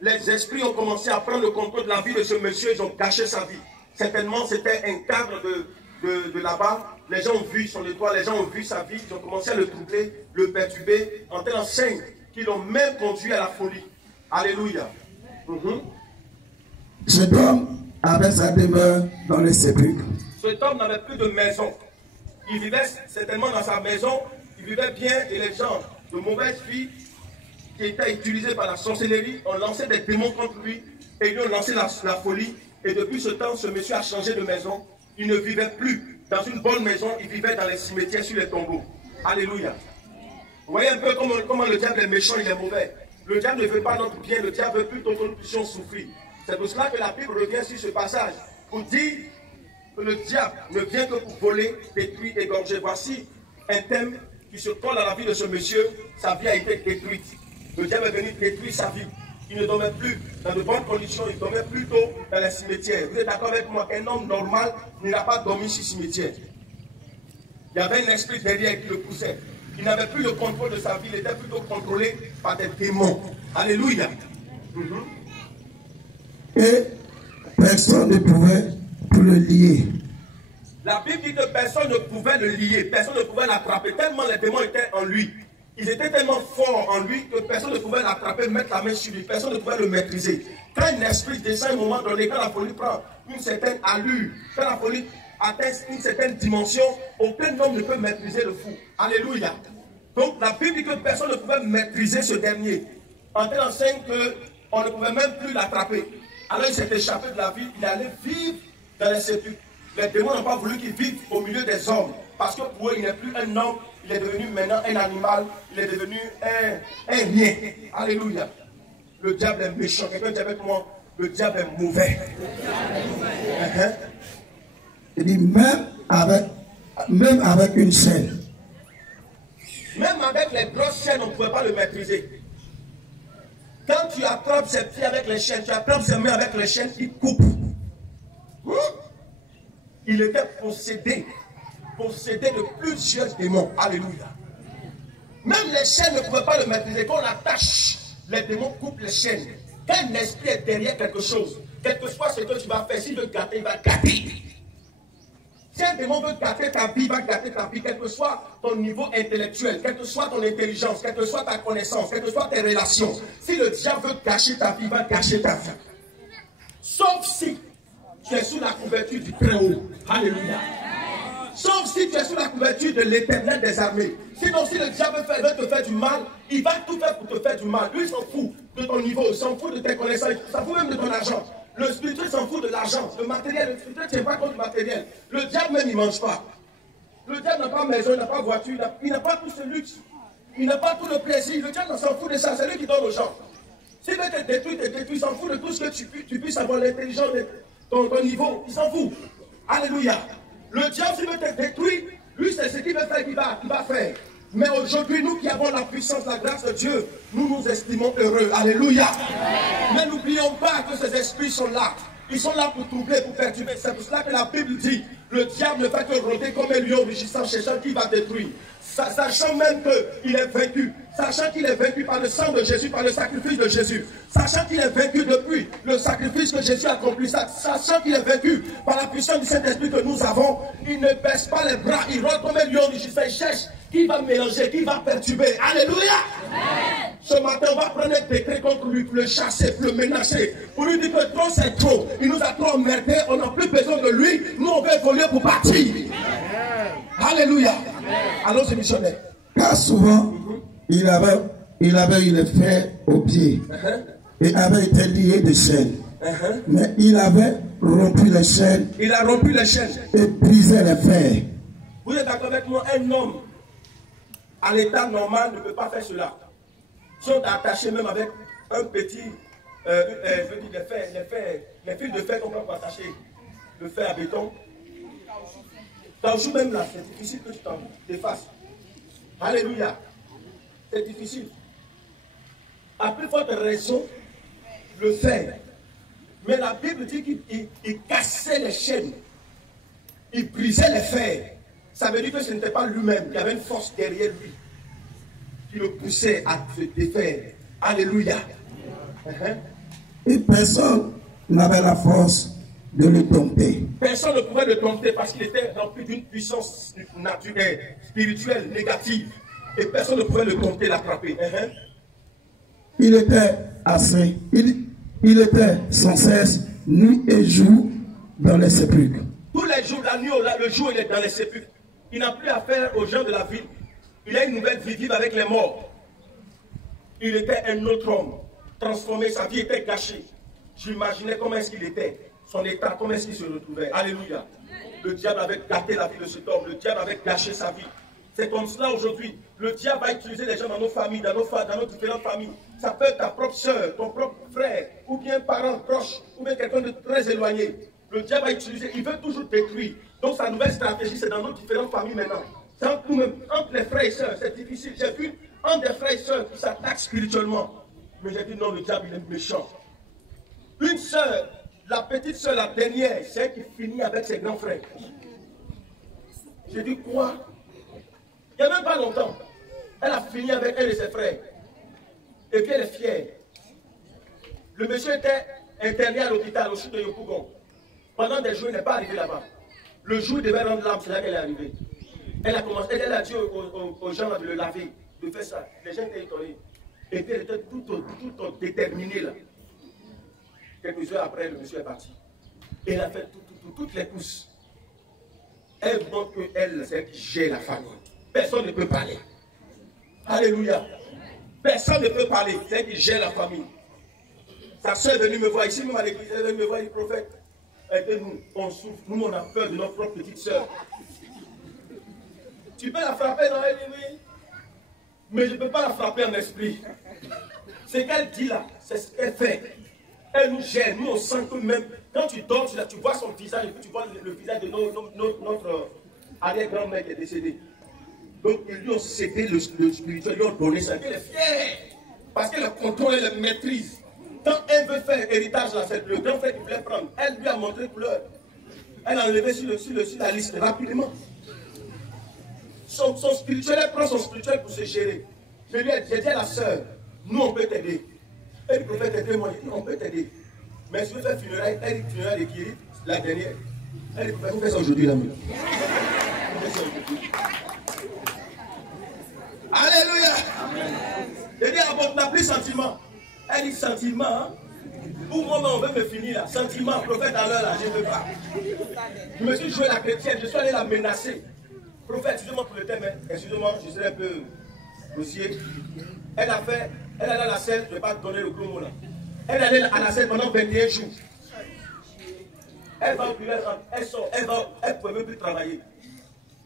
Les esprits ont commencé à prendre le contrôle de la vie de ce monsieur, ils ont gâché sa vie. Certainement, c'était un cadre de là-bas. Les gens ont vu son étoile, les gens ont vu sa vie, ils ont commencé à le troubler, le perturber, en telle enseigne qu'ils l'ont même conduit à la folie. Alléluia. Cet homme avait sa demeure dans les sépulcres. Cet homme n'avait plus de maison. Il vivait certainement dans sa maison, il vivait bien et les gens de mauvaises filles qui étaient utilisées par la sorcellerie ont lancé des démons contre lui et lui ont lancé la folie. Et depuis ce temps, ce monsieur a changé de maison. Il ne vivait plus dans une bonne maison, il vivait dans les cimetières sur les tombeaux. Alléluia. Vous voyez un peu comment le diable est méchant, il est mauvais. Le diable ne veut pas notre bien, le diable veut plutôt que nous puissions souffrir. C'est pour cela que la Bible revient sur ce passage pour dire que le diable ne vient que pour voler, détruire, égorger. Voici un thème qui se colle à la vie de ce monsieur. Sa vie a été détruite. Le diable est venu détruire sa vie. Il ne dormait plus dans de bonnes conditions, il dormait plutôt dans les cimetières. Vous êtes d'accord avec moi? Un homme normal n'ira pas dormir sur le cimetière. Il y avait un esprit derrière qui le poussait. Il n'avait plus le contrôle de sa vie, il était plutôt contrôlé par des démons. Alléluia. Et personne ne pouvait le lier. La Bible dit que personne ne pouvait le lier, personne ne pouvait l'attraper, tellement les démons étaient en lui. Ils étaient tellement forts en lui que personne ne pouvait l'attraper, mettre la main sur lui, personne ne pouvait le maîtriser. Quand un esprit descend à un moment donné, quand la folie prend une certaine allure, quand la folie atteint une certaine dimension, aucun homme ne peut maîtriser le fou. Alléluia. Donc la Bible dit que personne ne pouvait maîtriser ce dernier. En telle enseigne qu'on ne pouvait même plus l'attraper. Alors il s'est échappé de la vie, il allait vivre dans les sépulcres. Les démons n'ont pas voulu qu'il vive au milieu des hommes. Parce que pour eux, il n'est plus un homme, il est devenu maintenant un animal, il est devenu un rien. Alléluia. Le diable est méchant. Quelqu'un dit avec moi, le diable est mauvais. Il dit même avec une chaîne. Même avec les grosses chaînes, on ne pouvait pas le maîtriser. Quand tu attrapes ses pieds avec les chaînes, tu attrapes ses mains avec les chaînes, il coupe. Il était possédé de plusieurs démons. Alléluia. Même les chaînes ne pouvaient pas le maîtriser. Quand on attache, les démons coupent les chaînes. Quand un esprit est derrière quelque chose, quel que soit ce que tu vas faire, s'il veut gâter, il va gâter. Si un démon veut gâter ta vie, il va gâter ta vie, quel que soit ton niveau intellectuel, quelle que soit ton intelligence, quelle que soit ta connaissance, quelles que soient tes relations. Si le diable veut gâcher ta vie, il va gâcher ta vie. Sauf si tu es sous la couverture du Très-Haut. Alléluia. Sauf si tu es sous la couverture de l'Éternel des armées. Sinon, si le diable veut te faire du mal, il va tout faire pour te faire du mal. Lui, il s'en fout de ton niveau, il s'en fout de tes connaissances, il s'en fout même de ton argent. Le spirituel s'en fout de l'argent, le matériel. Le spirituel ne tient pas compte du matériel. Le diable même, il ne mange pas. Le diable n'a pas maison, il n'a pas voiture, il n'a pas tout ce luxe. Il n'a pas tout le plaisir. Le diable s'en fout de ça, c'est lui qui donne aux gens. S'il veut te détruire, il s'en fout de tout ce que tu puisses avoir l'intelligence de ton niveau. Il s'en fout. Alléluia. Le diable, s'il veut te détruire, lui, c'est ce qu'il veut faire qu'il va faire. Mais aujourd'hui, nous qui avons la puissance, la grâce de Dieu, nous nous estimons heureux. Alléluia. Mais n'oublions pas que ces esprits sont là. Ils sont là pour troubler, pour perturber. C'est pour cela que la Bible dit, le diable ne fait que rôder comme un lion rugissant, cherchant qui va détruire. Sachant même qu'il est vaincu. Sachant qu'il est vaincu par le sang de Jésus, par le sacrifice de Jésus. Sachant qu'il est vaincu depuis le sacrifice que Jésus a accompli. Sachant qu'il est vaincu par la puissance du Saint-Esprit que nous avons. Il ne baisse pas les bras. Il rôde comme un lion rugissant. Il cherche qui va mélanger, qui va perturber. Alléluia. Amen. Ce matin, on va prendre un décret contre lui pour le chasser, pour le menacer. Pour lui dire que trop c'est trop. Il nous a trop emmerdé. On n'a plus besoin de lui. Nous, on veut évoluer pour partir. Amen. Alléluia. Allons, c'est missionnaire. Car souvent, il avait eu les fers aux pieds et avait été lié de chaînes. Mais il avait rompu les chaînes. Il a rompu les chaînes et brisé les fers. Vous êtes d'accord avec moi? Un homme à l'état normal ne peut pas faire cela. Si on t'a attaché même avec un petit, je veux dire, les fils de fer qu'on peut attacher, le fer à béton, caoutchouc même là, c'est difficile que tu t'en défasses. Alléluia. C'est difficile. À plus forte raison, le fer. Mais la Bible dit qu'il cassait les chaînes. Il brisait les fers. Ça veut dire que ce n'était pas lui-même. Il y avait une force derrière lui qui le poussait à se défaire. Alléluia. Et personne n'avait la force de le dompter. Personne ne pouvait le dompter parce qu'il était rempli d'une puissance naturelle, spirituelle, négative. Et personne ne pouvait le dompter, l'attraper. Il était sans cesse, nuit et jour, dans les sépulcres. Tous les jours, la nuit, le jour, il est dans les sépulcres. Il n'a plus affaire aux gens de la ville. Il a une nouvelle vie, vivre avec les morts. Il était un autre homme, transformé, sa vie était gâchée. J'imaginais comment est-ce qu'il était, son état, comment est-ce qu'il se retrouvait. Alléluia. Le diable avait gâté la vie de cet homme, le diable avait gâché sa vie. C'est comme cela aujourd'hui. Le diable va utiliser les gens dans nos familles, dans nos différentes familles. Ça peut être ta propre soeur, ton propre frère, ou bien un parent proche, ou bien quelqu'un de très éloigné. Le diable va utiliser, il veut toujours détruire. Donc sa nouvelle stratégie, c'est dans nos différentes familles maintenant. C'est entre nous-mêmes, entre les frères et sœurs, c'est difficile. J'ai vu un des frères et sœurs qui s'attaquent spirituellement. Mais j'ai dit non, le diable, il est méchant. Une sœur, la petite sœur, la dernière, c'est elle qui finit avec ses grands frères. J'ai dit quoi? Il n'y a même pas longtemps. Elle a fini avec elle et ses frères. Et puis elle est fière. Le monsieur était interné à l'hôpital au sud de Yopougon. Pendant des jours, il n'est pas arrivé là-bas. Le jour où il devait rendre l'âme, c'est là qu'elle est arrivée. Elle a commencé, elle a dit aux gens de le laver, de faire ça. Les gens étaient étonnés. Et puis elle était tout déterminée là. Quelques heures après, le monsieur est parti. Et elle a fait toutes les pousses. Elle montre qu'elle, c'est elle qui gère la famille. Personne ne peut parler. Alléluia. Personne ne peut parler. C'est elle qui gère la famille. Sa soeur est venue me voir ici, même à l'église, elle est venue me voir, le prophète. Et nous, on souffre. Nous, on a peur de notre propre petite soeur. Tu peux la frapper dans elle, oui. Mais je ne peux pas la frapper en esprit. Ce qu'elle dit là, c'est ce qu'elle fait. Elle nous gêne. Nous, on sent que même quand tu dors, tu vois son visage, et puis tu vois le visage de notre arrière-grand-mère qui est décédée. Donc, ils lui ont cédé le spirituel, ils lui ont donné ça. Elle est fière. Parce que le contrôle et la maîtrise. Quand elle veut faire héritage, là, c'est le grand frère qui voulait prendre. Elle lui a montré couleur. Elle a enlevé sur la liste rapidement. Son spirituel, elle prend son spirituel pour se gérer. J'ai dit à la sœur, nous on peut t'aider. Elle dit, prophète, aidez-moi. Il dit, on peut t'aider. Mais si vous faites funérailles, elle dit funérailles de Kiri, la dernière. Elle dit, vous faites ça aujourd'hui, là. Vous faites ça aujourd'hui. Alléluia. J'ai dit, on n'a plus sentiment. Elle dit, sentiment, hein? Pour moi, on veut me finir là. Sentiment, prophète à l'heure là, je ne veux pas. Je me suis joué la chrétienne, je suis allé la menacer. Prophète, excusez-moi pour le thème, excusez-moi, je serai un peu grossier. Elle allait à la scène, je ne vais pas donner le gros mot là. Elle allait à la scène pendant 21 jours. Elle va au bureau, elle sort, elle ne pouvait même plus travailler.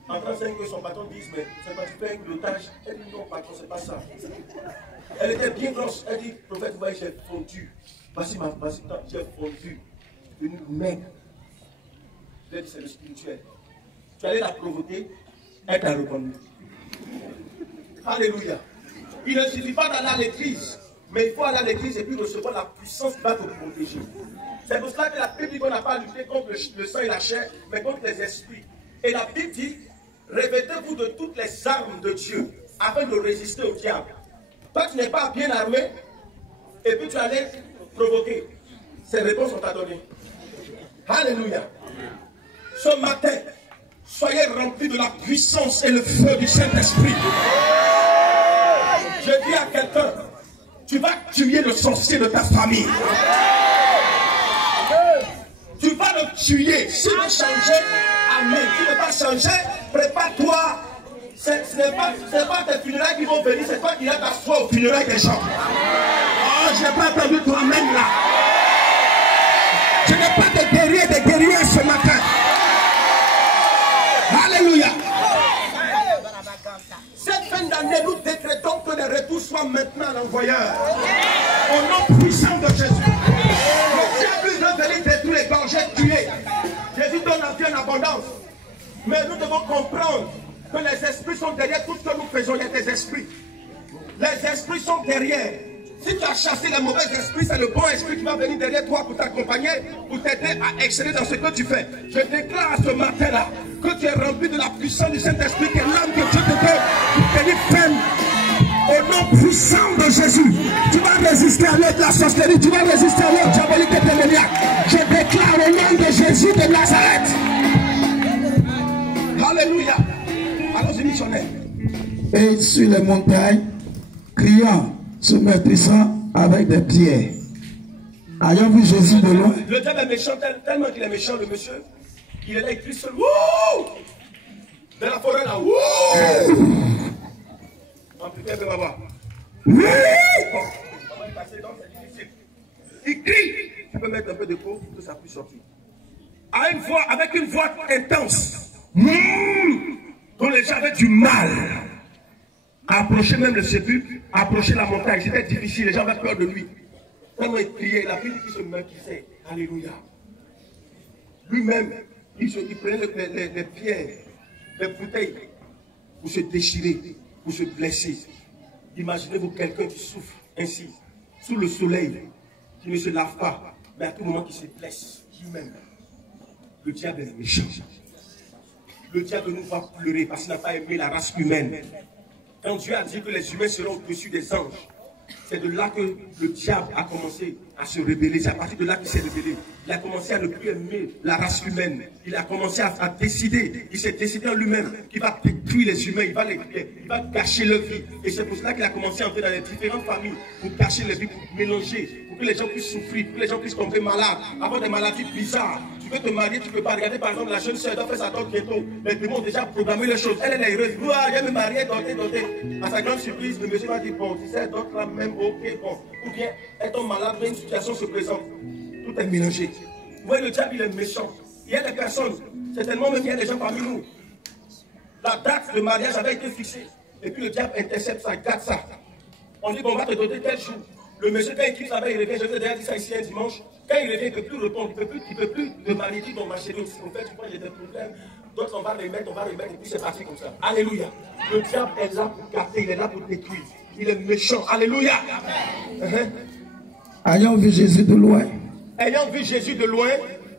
En 35 que son patron dise, mais c'est pas tu fais un pilotage. Elle dit non, patron, c'est pas ça. Elle était bien grosse. Elle dit, prophète, vous voyez, j'ai fondu. Voici j'ai fondu. Une maigre. Je lui ai dit, c'est le spirituel. Tu allais la provoquer, elle t'a répondu. Alléluia. Il ne suffit pas d'aller à l'église, mais il faut aller à l'église et puis recevoir la puissance qui va te protéger. C'est pour cela que la Bible dit qu'on n'a pas lutté contre le sang et la chair, mais contre les esprits. Et la Bible dit, revêtez-vous de toutes les armes de Dieu afin de résister au diable. Toi, tu n'es pas bien armé et puis tu allais provoquer. Ces réponses sont à donner. Alléluia. Ce matin, soyez remplis de la puissance et le feu du Saint-Esprit. Je dis à quelqu'un, tu vas tuer le sorcier de ta famille. Tu vas le tuer. Si tu veux changer, amen. Si tu ne veux pas changer, prépare-toi. Ce n'est pas tes funérailles qui vont venir, c'est toi qui vas t'asseoir aux funérailles des gens. Oh, je n'ai pas entendu toi-même là. Je n'ai pas de guerriers ce matin. Alléluia. Cette fin d'année, nous décrétons que le retour soit maintenant à l'envoyeur. Au nom puissant de Jésus. Le diable veut venir détruire les dangers, tuer. Jésus donne la vie en abondance. Mais nous devons comprendre que les esprits sont derrière tout ce que nous faisons. Il y a des esprits. Les esprits sont derrière. Si tu as chassé les mauvais esprits, c'est le bon esprit qui va venir derrière toi pour t'accompagner, pour t'aider à exceller dans ce que tu fais. Je déclare à ce matin-là que tu es rempli de la puissance du Saint-Esprit, que l'âme que Dieu te donne pour tenir ferme. Au nom puissant de Jésus, tu vas résister à l'œuvre de la sorcellerie, tu vas résister à l'œuvre diabolique et démoniaque. Je déclare au nom de Jésus de Nazareth. Alléluia. Allons-y, missionnaire. Et sur les montagnes, criant, se maîtrisant avec des pierres. Ayant vu Jésus de loin. Le diable est méchant, tellement qu'il est méchant, le monsieur. Il est là, il crie seul. Wouh! Dans la forêt là. Wouh! Amplifiez un peu, voir. Oui! Il crie. Tu peux mettre un peu de peau pour que ça puisse sortir. Avec une voix intense. Dont les gens avaient du mal à approcher même le sépulcre, à approcher la montagne. C'était difficile, les gens avaient peur de lui. Tellement il priait, la Bible qui se maquissait. Alléluia. Lui-même, il prenait les pierres, les bouteilles pour se déchirer, pour se blesser. Imaginez-vous quelqu'un qui souffre ainsi, sous le soleil, qui ne se lave pas, mais à tout moment qui se blesse lui-même. Le diable est méchant. Le diable nous va pleurer parce qu'il n'a pas aimé la race humaine. Quand Dieu a dit que les humains seront au-dessus des anges, c'est de là que le diable a commencé à se rébeller. C'est à partir de là qu'il s'est rébellé. Il a commencé à ne plus aimer la race humaine. Il a commencé à décider. Il s'est décidé en lui-même qu'il va détruire les humains. Il va gâcher leur vie. Et c'est pour cela qu'il a commencé à entrer dans les différentes familles pour gâcher les vies, pour mélanger, pour que les gens puissent souffrir, pour que les gens puissent tomber malades, avoir des maladies bizarres. Tu veux te marier, tu ne peux pas. Regarder par exemple la jeune sœur, elle doit faire sa dot bientôt. Les démons ont déjà programmé les choses. Elle est heureuse. Je vais me marier, doter. À sa grande surprise, le monsieur va dire, bon, tu sais, d'autres là même, ok, bon. Ou bien, elle tombe malade, mais une situation se présente. Tout est mélangé. Vous voyez, le diable, il est méchant. Il y a des personnes, certainement même il y a des gens parmi nous. La date de mariage avait été fixée. Et puis le diable intercepte ça, garde ça. On dit, bon, on va te donner tel jour. Le monsieur, quand il quitte là-bas, il revient. Je vous ai déjà dit ça ici un dimanche. Quand il revient, il ne peut plus répondre. Il ne peut plus de marier. Il dit, bon, ma chérie, si on fait, tu vois, il y a des problèmes. D'autres, on va remettre, et puis c'est parti comme ça. Alléluia. Le diable est là pour gâter, il est là pour détruire. Il est méchant. Alléluia. Ayant vu Jésus de loin, Ayant vu Jésus de loin,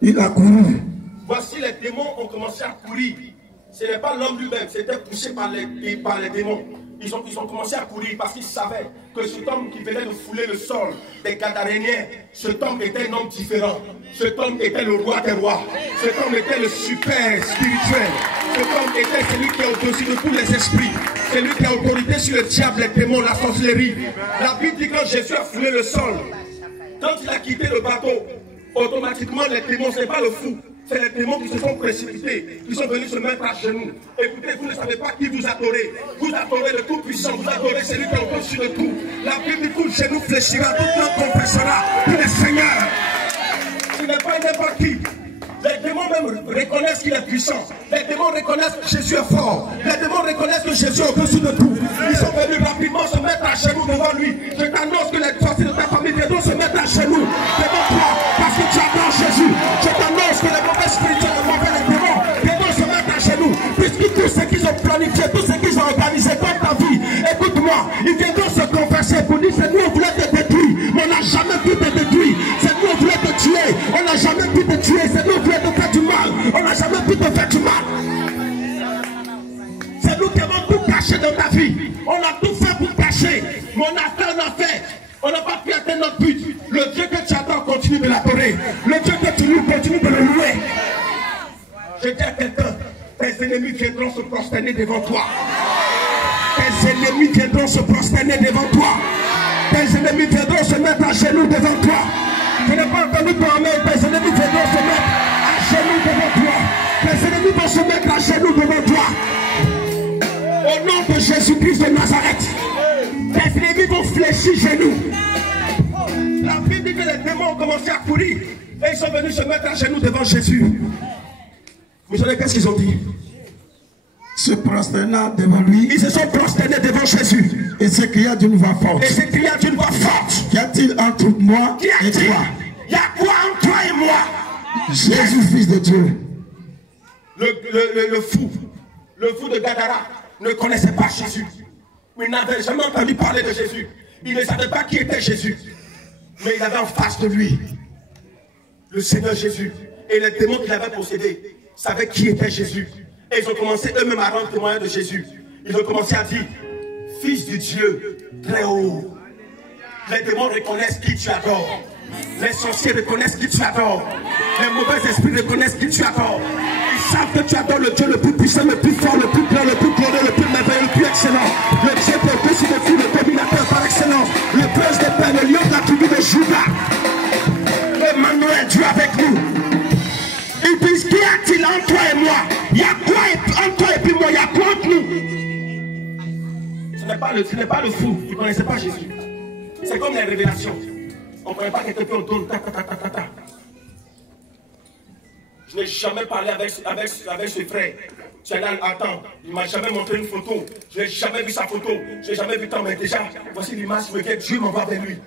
il a couru. Voici les démons ont commencé à courir. Ce n'est pas l'homme lui-même, c'était poussé par les démons. Ils ont commencé à courir parce qu'ils savaient que cet homme qui venait de fouler le sol des Gadaréniens, cet homme était un homme différent. Cet homme était le roi des rois. Cet homme était le super spirituel. Cet homme était celui qui est au-dessus de tous les esprits. Celui qui a autorité sur le diable, les démons, la sorcellerie. La Bible dit que quand Jésus a foulé le sol, quand il a quitté le bateau, automatiquement les démons, ce n'est pas le fou. C'est les démons qui se sont précipités, qui sont venus se mettre à genoux. Écoutez, vous ne savez pas qui vous adorez. Vous adorez le Tout-Puissant, vous adorez celui qui est au-dessus de tout. La Bible dit que tout genou fléchira, tout cœur confessera qu'il est Seigneur. Ce n'est pas n'importe qui. Les démons même reconnaissent qu'il est puissant. Les démons reconnaissent que Jésus est fort. Les démons reconnaissent que Jésus est au-dessus de tout. Ils sont venus rapidement se mettre à genoux devant lui. Je t'annonce que les sorciers de ta famille viendront se mettre à genoux devant toi parce que tu adores Jésus. Je t'annonce que les mauvais spirituels, les mauvais démons viendront se mettre à genoux. Puisque tout ce qu'ils ont planifié, tout ce qu'ils ont organisé dans ta vie, écoute-moi, ils viendront se confesser pour dire c'est nous on voulait te détruire, mais on n'a jamais pu te détruire. C'est nous on voulait te tuer, on n'a jamais pu te tuer. C'est nous on voulait te faire du mal, on n'a jamais pu te faire du mal. C'est nous qui avons tout caché dans ta vie. On a tout fait pour cacher, mais on a fait. On n'a pas pu atteindre notre but. Le Dieu que tu attends continue de l'adorer. Le Dieu que tu loues continue de le louer. Je dis à quelqu'un, tes ennemis viendront se prosterner devant toi. Tes ennemis viendront se prosterner devant toi. Tes ennemis viendront se mettre à genoux devant toi. Je n'ai pas entendu parler, tes ennemis viendront se mettre à genoux devant toi. Tes ennemis vont se mettre à genoux devant toi. Au nom de Jésus-Christ de Nazareth, tes ennemis vont fléchir genoux. La Bible dit que les démons ont commencé à courir et ils sont venus se mettre à genoux devant Jésus. Vous savez qu'est-ce qu'ils ont dit? Se prosternant devant lui, ils se sont prosternés devant Jésus et s'écria d'une voix forte. Et s'écria d'une voix forte. Qu'y a-t-il entre moi et toi? Il y a quoi entre toi et moi? Jésus, fils de Dieu. Le fou de Gadara ne connaissait pas Jésus. Il n'avait jamais entendu parler de Jésus. Il ne savait pas qui était Jésus. Mais il avait en face de lui le Seigneur Jésus. Et les démons qu'il avait possédés savaient qui était Jésus. Et ils ont commencé eux-mêmes à rendre témoignage de Jésus. Ils ont commencé à dire, Fils du Dieu très haut. Les démons reconnaissent qui tu adores. Les sorciers reconnaissent qui tu adores. Les mauvais esprits reconnaissent qui tu adores. Ils savent que tu adores le Dieu le plus puissant, le plus fort, le plus grand, le plus glorieux, le plus merveilleux, le plus excellent. Le Dieu qui est au-dessus de tout, le dominateur par excellence. Le prince des pères, le lion de la tribu de Juda. Emmanuel, Dieu avec nous. Ils disent, qu'y a-t-il entre toi et moi? Il y a quoi entre toi et puis moi? Il y a quoi entre nous? Ce n'est pas le fou, il ne connaissait pas Jésus. C'est comme les révélations. On ne connaît pas quelqu'un qui on tourne. Je n'ai jamais parlé avec ce frère. Tu es là, attends, il ne m'a jamais montré une photo. Je n'ai jamais vu sa photo. Je n'ai jamais vu tant, mais déjà, voici l'image sur laquelle Dieu m'envoie vers lui.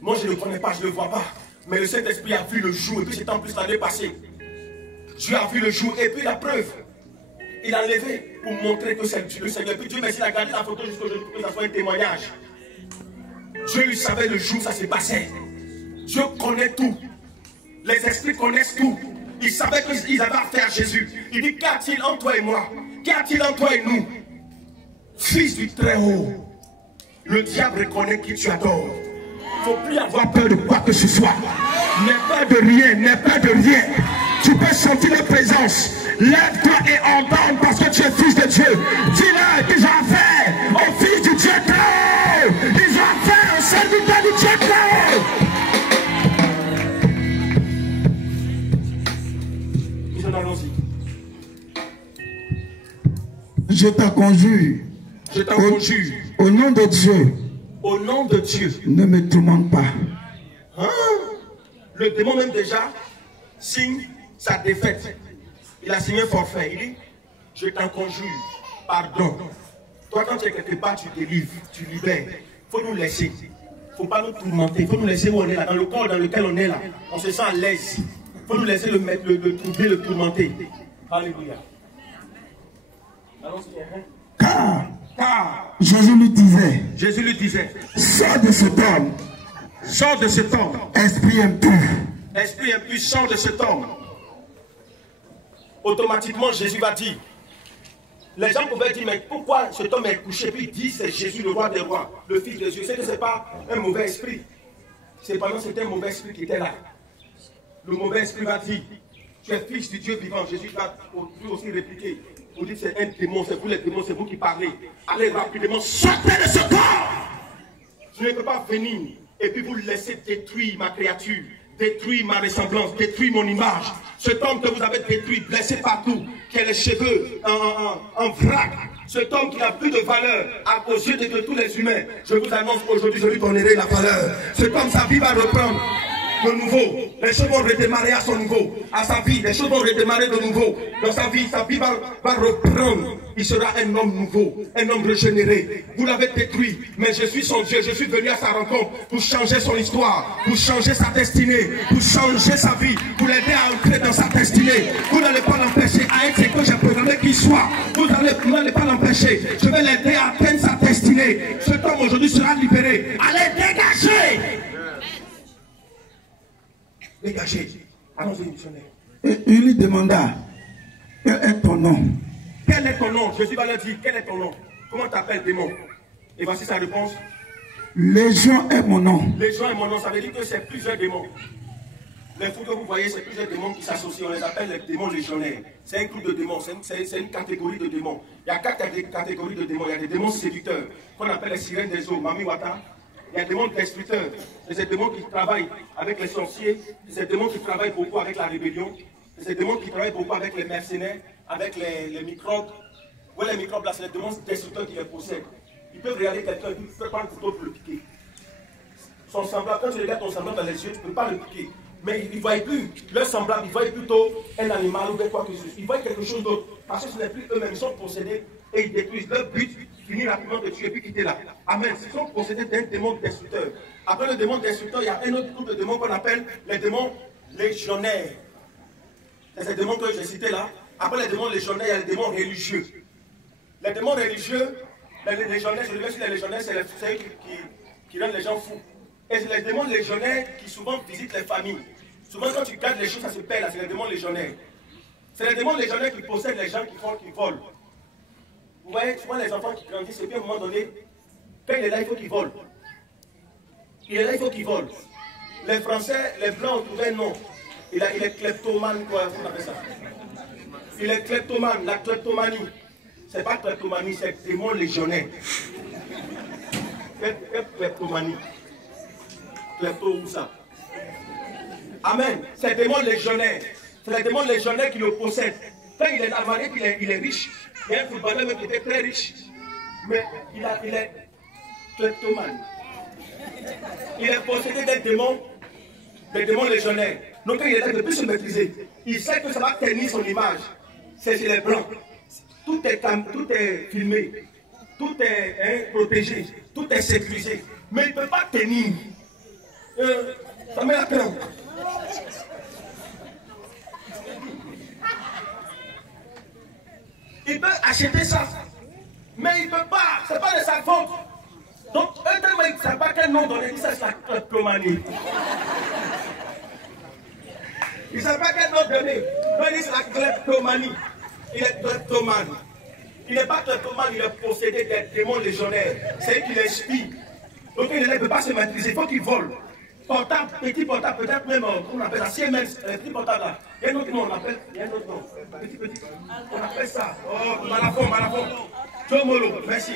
Moi, je ne le connais pas, je ne le vois pas. Mais le Saint-Esprit a vu le jour, et puis c'est en plus l'année passée. Dieu a vu le jour, et puis la preuve. Il a levé pour montrer que c'est le Seigneur. Et puis Dieu merci, il a gardé la photo jusqu'à aujourd'hui pour que ça soit un témoignage. Dieu il savait le jour où ça s'est passé. Dieu connaît tout. Les esprits connaissent tout. Ils savaient qu'ils avaient affaire à Jésus. Il dit, qu'y a-t-il entre toi et moi? Qu'y a-t-il entre toi et nous? Fils du Très-Haut. Le diable reconnaît qui tu adores. Il ne faut plus avoir peur de quoi que ce soit. N'aie peur de rien, n'aie peur de rien. Tu peux sentir la présence. Lève-toi et ordonne parce que tu es fils de Dieu. Dis-leur qu'ils ont affaire au fils du Dieu très haut. Ils ont affaire au serviteur du Dieu très haut. Allons-y. Je t'en conjure. Je t'en conjure. Au nom de Dieu. Au nom de Dieu. Ne me tourmente pas. Hein? Le démon même déjà signe sa défaite. Il a signé un forfait. Il dit, je t'en conjure, pardon. Toi, quand tu es quelque part, tu délivres, tu libères. Il faut nous laisser. Il ne faut pas nous tourmenter. Il faut nous laisser où on est là, dans le corps dans lequel on est là. On se sent à l'aise. Il faut nous laisser le troubler, le tourmenter. Alléluia. Car Car Jésus lui disait, sors de cet homme. Sors de cet homme. Esprit impur. Esprit impur, sors de cet homme. Automatiquement, Jésus va dire. Les gens pouvaient dire, mais pourquoi cet homme est couché? Puis il dit, c'est Jésus, le roi des rois, le fils de Dieu. C'est que ce n'est pas un mauvais esprit. Cependant, c'était un mauvais esprit qui était là. Le mauvais esprit va dire, tu es fils du Dieu vivant. Jésus va lui aussi répliquer. Vous dites, c'est un démon, c'est vous les démons, c'est vous qui parlez. Allez rapidement, sortez de ce corps. Je ne peux pas venir et puis vous laisser détruire ma créature, détruire ma ressemblance, détruire mon image. Cet homme que vous avez détruit, blessé partout, qui a les cheveux en vrac, cet homme qui n'a plus de valeur aux yeux de tous les humains, je vous annonce aujourd'hui, je lui donnerai la valeur. Cet homme, sa vie va reprendre de nouveau. Les choses vont redémarrer à son niveau, à sa vie. Les choses vont redémarrer de nouveau dans sa vie va reprendre. Il sera un homme nouveau, un homme régénéré. Vous l'avez détruit, mais je suis son Dieu. Je suis venu à sa rencontre pour changer son histoire, pour changer sa destinée, pour changer sa vie, pour l'aider à entrer dans sa destinée. Vous n'allez pas l'empêcher à être ce que j'ai programmé qu'il soit. Vous n'allez pas l'empêcher. Je vais l'aider à atteindre sa destinée. Cet homme aujourd'hui sera libéré. Allez, dégagez! Dégagez. Allons-y, missionnaire. Et il lui demanda, quel est ton nom? Quel est ton nom? Jésus va leur dire, quel est ton nom? Comment t'appelles, démon? Et voici sa réponse. Légion est mon nom. Légion est mon nom, ça veut dire que c'est plusieurs démons. Les fous que vous voyez, c'est plusieurs démons qui s'associent. On les appelle les démons légionnaires. C'est un groupe de démons, c'est une catégorie de démons. Il y a 4 catégories de démons. Il y a des démons séducteurs, qu'on appelle les sirènes des eaux, Mami Wata. Il y a des démons destructeurs. C'est ces démons qui travaillent avec les sorciers. C'est ces démons qui travaillent beaucoup avec la rébellion. C'est ces démons qui travaillent beaucoup avec les mercenaires, avec les microbes. Oui, les microbes là, c'est les démons destructeurs qui les possèdent. Ils peuvent regarder quelqu'un, ils peuvent prendre un couteau pour le piquer. Son semblable, quand tu regardes ton semblable dans les yeux, tu ne peux pas le piquer. Mais ils ne voient plus leur semblable, ils voient plutôt un animal ou quoi que ce soit. Ils voient quelque chose d'autre. Parce que ce n'est plus eux-mêmes, ils sont possédés et ils détruisent. Leur but, finir rapidement de tuer puis quitter là. Amen. Ils sont possédés d'un démon destructeur. Après le démon destructeur, il y a un autre groupe de démons qu'on appelle les démons légionnaires. C'est ces démons que j'ai cités là. Après les démons légionnaires, il y a les démons religieux. Les démons religieux, les légionnaires, je reviens sur les légionnaires, c'est ceux qui rendent les gens fous. Et c'est les démons légionnaires qui souvent visitent les familles. Souvent quand tu gardes les choses, ça se perd là, c'est les démons légionnaires. C'est les démons légionnaires qui possèdent les gens qui volent. Vous voyez, souvent les enfants qui grandissent, et puis à un moment donné, quand il est là, il faut qu'ils volent. Il est là, il faut qu'ils volent. Les Français, les Blancs ont trouvé un nom. Il est kleptomane, quoi, vous appelez ça. Il est kleptomane, la kleptomanie. C'est pas kleptomanie, c'est démon légionnaire. Kleptomanie. Klepto ou ça. Amen. C'est démon légionnaire. C'est les démons légionnaires qui le possèdent. Quand il est marié, il est riche. Il y a un footballeur même qui était très riche. Mais il est kleptomane. Il est possédé des démons légionnaires. Donc quand il est là, il ne peut plus se maîtriser. Il sait que ça va tenir son image. C'est chez les blancs. Tout est filmé. Tout est protégé. Tout est sécurisé. Mais il ne peut pas tenir. Ça met la crainte. Il peut acheter ça. Mais il ne peut pas. Ce n'est pas de sa faute. Donc, eux, ils ne savent pas quel nom donner. Ils savent la kleptomanie. Ils ne savent pas quel nom donner. Donc, ils disent la kleptomanie. Il est kleptomane. Il n'est pas kleptomane, il est possédé des démons légionnaires. C'est eux qui l'inspirent. Donc, il ne peut pas se maîtriser. Il faut qu'il vole. Portable, petit portable, peut-être même, on appelle ça Siemens, petit portable là. Il y a un autre nom, on appelle, il y a un autre nom. Petit. On appelle ça. Oh, Malafon. Joe Molo, merci.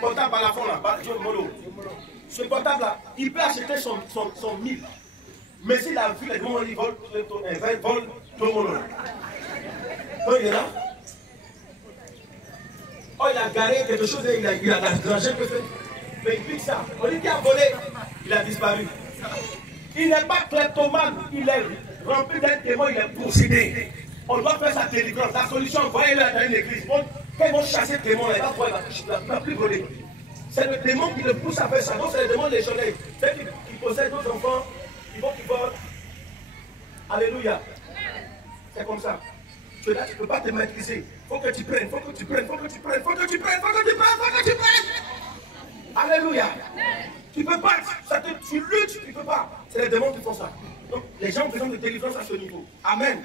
Portable Malafon là, Joe Molo. Ce portable là, il peut acheter son 1000. Mais s'il a vu les démons, il vole, Joe Molo. Donc il est là. Oh, il a garé quelque chose et il a rangé que c'est. Mais il pique ça. On dit qu'il a volé. Il a disparu. Il n'est pas kleptomane. Il est rempli d'un démon. Il est possédé. On doit faire sa délivrance. La solution, voyez-le dans une église. Quand ils vont chasser le démon, il ne va plus voler. C'est le démon qui le pousse à faire ça. Donc c'est le démon légionnaire. Ceux qui possèdent d'autres enfants, ils vont qu'ils volent. Alléluia. C'est comme ça. Tu es là, tu ne peux pas te maîtriser. Il faut que tu prennes, il faut que tu prennes, il faut que tu prennes, il faut que tu prennes, il faut que tu prennes, il faut que tu prennes. Alléluia. Tu ne peux pas, tu luttes, tu ne peux pas. C'est les démons qui font ça. Donc, les gens ont besoin de délivrance à ce niveau. Amen.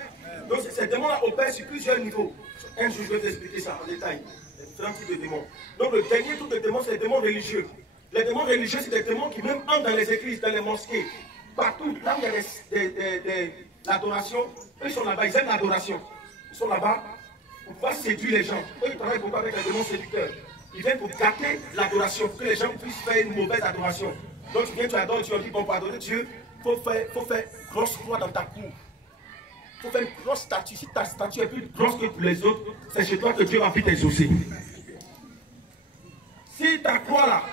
Donc, ces démons-là opèrent sur plusieurs niveaux. Un jour, je vais vous expliquer ça en détail. Les différents types de démons. Donc, le dernier type de démons, c'est les démons religieux. Les démons religieux, c'est des démons qui même entrent dans les églises, dans les mosquées, partout, là où il y a l'adoration. Eux, ils sont là-bas, ils aiment l'adoration. Ils sont là-bas pour pouvoir séduire les gens. Eux, ils travaillent beaucoup avec les démons séducteurs. Ils viennent pour gâter l'adoration, pour que les gens puissent faire une mauvaise adoration. Donc, tu viens, tu adores, tu leur dis, bon, pour adorer Dieu, il faut faire grosse croix dans ta cour. Il faut faire une grosse statue. Si ta statue est plus grosse que pour les autres, c'est chez toi que Dieu va plus t'exaucer. Si ta croix là,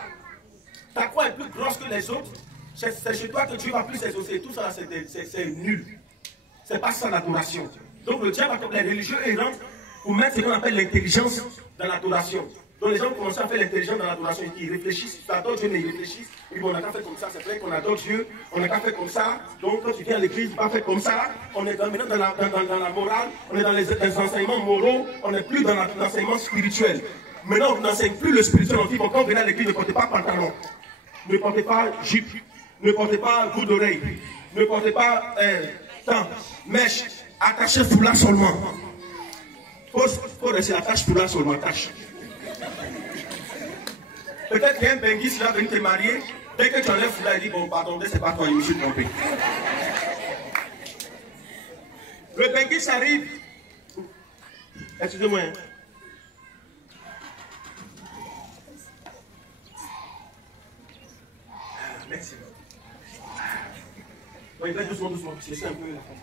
ta croix est plus grosse que les autres, c'est chez toi que Dieu va plus s'exaucer. Tout ça, c'est nul. C'est pas ça l'adoration. Donc le diable, comme les religieux, ils rentrent pour mettre ce qu'on appelle l'intelligence dans l'adoration. Donc les gens commencent à faire l'intelligence dans l'adoration. Ils réfléchissent, tu adores Dieu, mais ils réfléchissent. Ils disent, on n'a qu'à faire comme ça, c'est vrai qu'on adore Dieu, on n'a qu'à faire comme ça. Donc quand tu viens à l'église, tu vas faire comme ça. On est maintenant dans la morale, on est dans les enseignements moraux, on n'est plus dans l'enseignement spirituel. Maintenant, on n'enseigne plus le spirituel. On dit, bon, quand vous venez à l'église, ne portez pas pantalon, ne portez pas jupe, ne portez pas bout d'oreille, ne portez pas mèche, attachez foulard seulement. Faut rester attache foulard seulement, attache. Peut-être qu'il y a un benguis qui va venir te marier. Dès que tu enlèves foulard, il dit, bon, pardon, c'est pas toi, je me suis trompé. Le benguis arrive. Excusez-moi. Merci. Donc, il va doucement, doucement. C'est un peu la fin.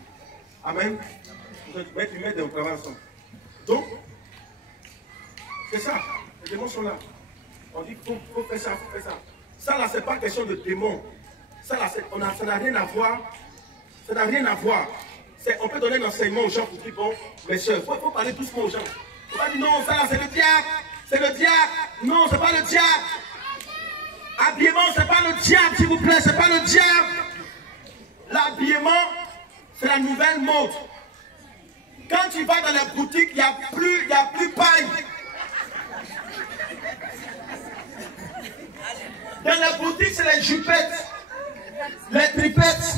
Amen. Tu mets des travail ensemble. Donc, c'est ça. Les démons sont là. On dit qu'il faut faire ça, il faut faire ça. Ça là, c'est pas question de démons. Ça là, ça n'a rien à voir. Ça n'a rien à voir. On peut donner un enseignement aux gens pour dire, bon, mes soeurs, il faut parler doucement aux gens. Il ne faut pas dire, non, ça là, c'est le diable. C'est le diable. Non, c'est pas le diable. Habillement, c'est pas le diable, s'il vous plaît, c'est pas le diable. L'habillement, c'est la nouvelle mode. Quand tu vas dans la boutique, il n'y a plus paille. Dans la boutique, c'est les jupettes, les tripettes,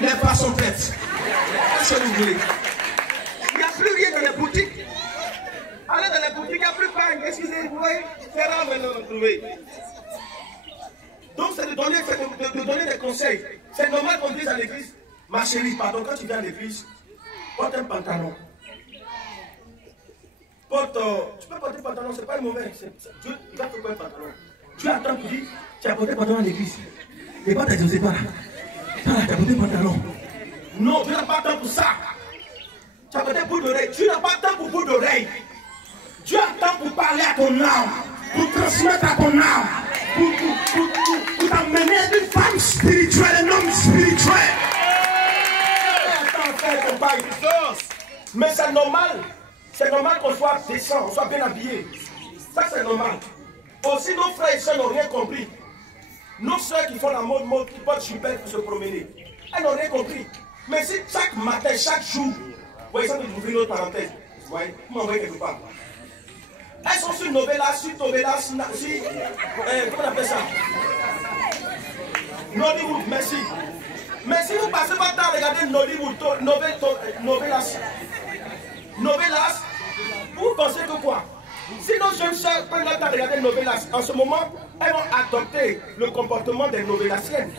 les façonnettes. Qu'est-ce que vous voulez? Il n'y a plus rien dans la boutique. Allez dans la boutique, il n'y a plus paille. Excusez-vous, c'est rare maintenant de trouver. Donc, c'est de donner des conseils. C'est normal qu'on dise à l'église, ma chérie, pardon, quand tu viens à l'église, porte un pantalon. Tu peux porter un pantalon, c'est pas mauvais. Dieu, il va te porter un pantalon. Dieu attend pour dire, tu as porté un pantalon à l'église. Et pas t'exaucer pas là. Tu as porté un pantalon. Non, tu n'as pas le temps pour ça. Tu as porté bout d'oreille. Tu n'as pas le temps pour bout d'oreille. Dieu attend pour parler à ton âme, pour transmettre à ton âme, pour t'amener une femme spirituelle, un homme spirituel. Mais c'est normal qu'on soit décent, qu'on soit bien habillé. Ça c'est normal. Aussi nos frères et soeurs n'ont rien compris. Nos soeurs qui font la mode, qui portent chupette pour se promener, elles n'ont rien compris. Mais si chaque matin, chaque jour, vous voyez ça, vous ouvrez une autre parenthèse, vous voyez, vous m'envoyez quelque part. Elles sont sur Novelas, comment on appelle ça? Nollywood, merci. Mais si vous passez pas temps à regarder Nollywood, Novelas, vous pensez que quoi? Si nos jeunes soeurs prennent le temps de regarder Novelas, en ce moment, elles vont adopter le comportement des Novelasiennes.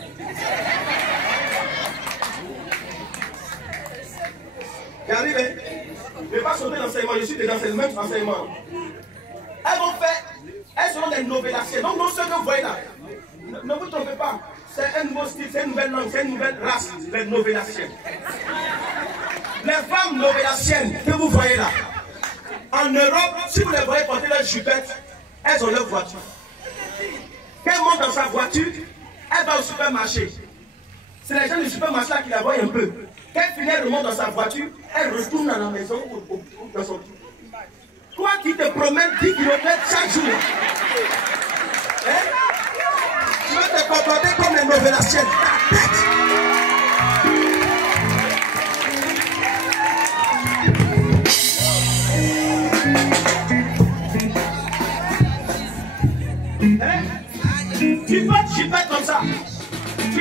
J'arrive, je ne vais pas sauter l'enseignement, je suis dans le même enseignement. Elles seront des Novelasiennes. Donc, non, ce que vous voyez là, ne vous trompez pas. C'est un nouveau style, c'est une nouvelle langue, c'est une nouvelle race, les Novelasiennes. Les femmes Novelasiennes que vous voyez là, en Europe, si vous les voyez porter leur jupette, elles ont leur voiture. Quand elle monte dans sa voiture, elle va au supermarché. C'est les gens du supermarché là qui la voient un peu. Quand elle finit, elle remonte dans sa voiture, elle retourne à la maison ou dans son... Toi qui te promènes 10 km chaque jour, hein? Tu vas te comporter comme les Novelasiennes. Ta tête.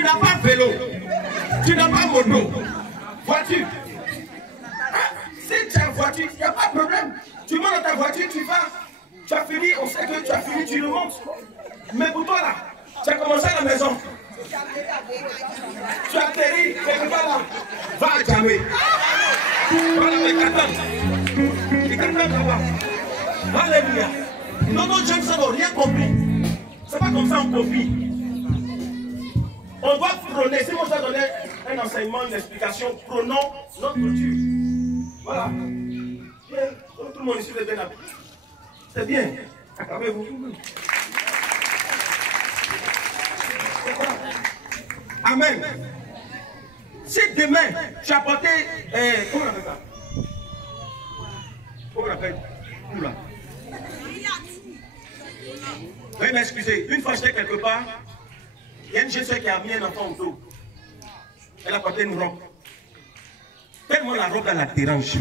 Tu n'as pas vélo. Tu n'as pas moto. Voiture. Si tu as une voiture, il n'y a pas de problème. Tu montes dans ta voiture, tu vas. Tu as fini, on sait que tu as fini, tu le montes. Mais pour toi là, tu as commencé à la maison. Tu as atterri, quelque part là. Va à Djamé. Voilà, mais t'attends. Il t'attend là-bas. Alléluia. Non, James n'a rien compris. C'est pas comme ça on copie. On doit prôner. Si moi je dois donner un enseignement, une explication, prenons notre culture. Voilà. Bien. Tout le monde ici est bien habillé. C'est bien. Acclamez-vous. Amen. Si demain, tu as porté. Comment on appelle ça? Comment on appelle? Oula. Veuillez m'excuser. Une fois j'étais quelque part, il y a une jeune soeur qui a mis un enfant au dos. Elle a porté une robe. Tellement la robe, elle la dérange.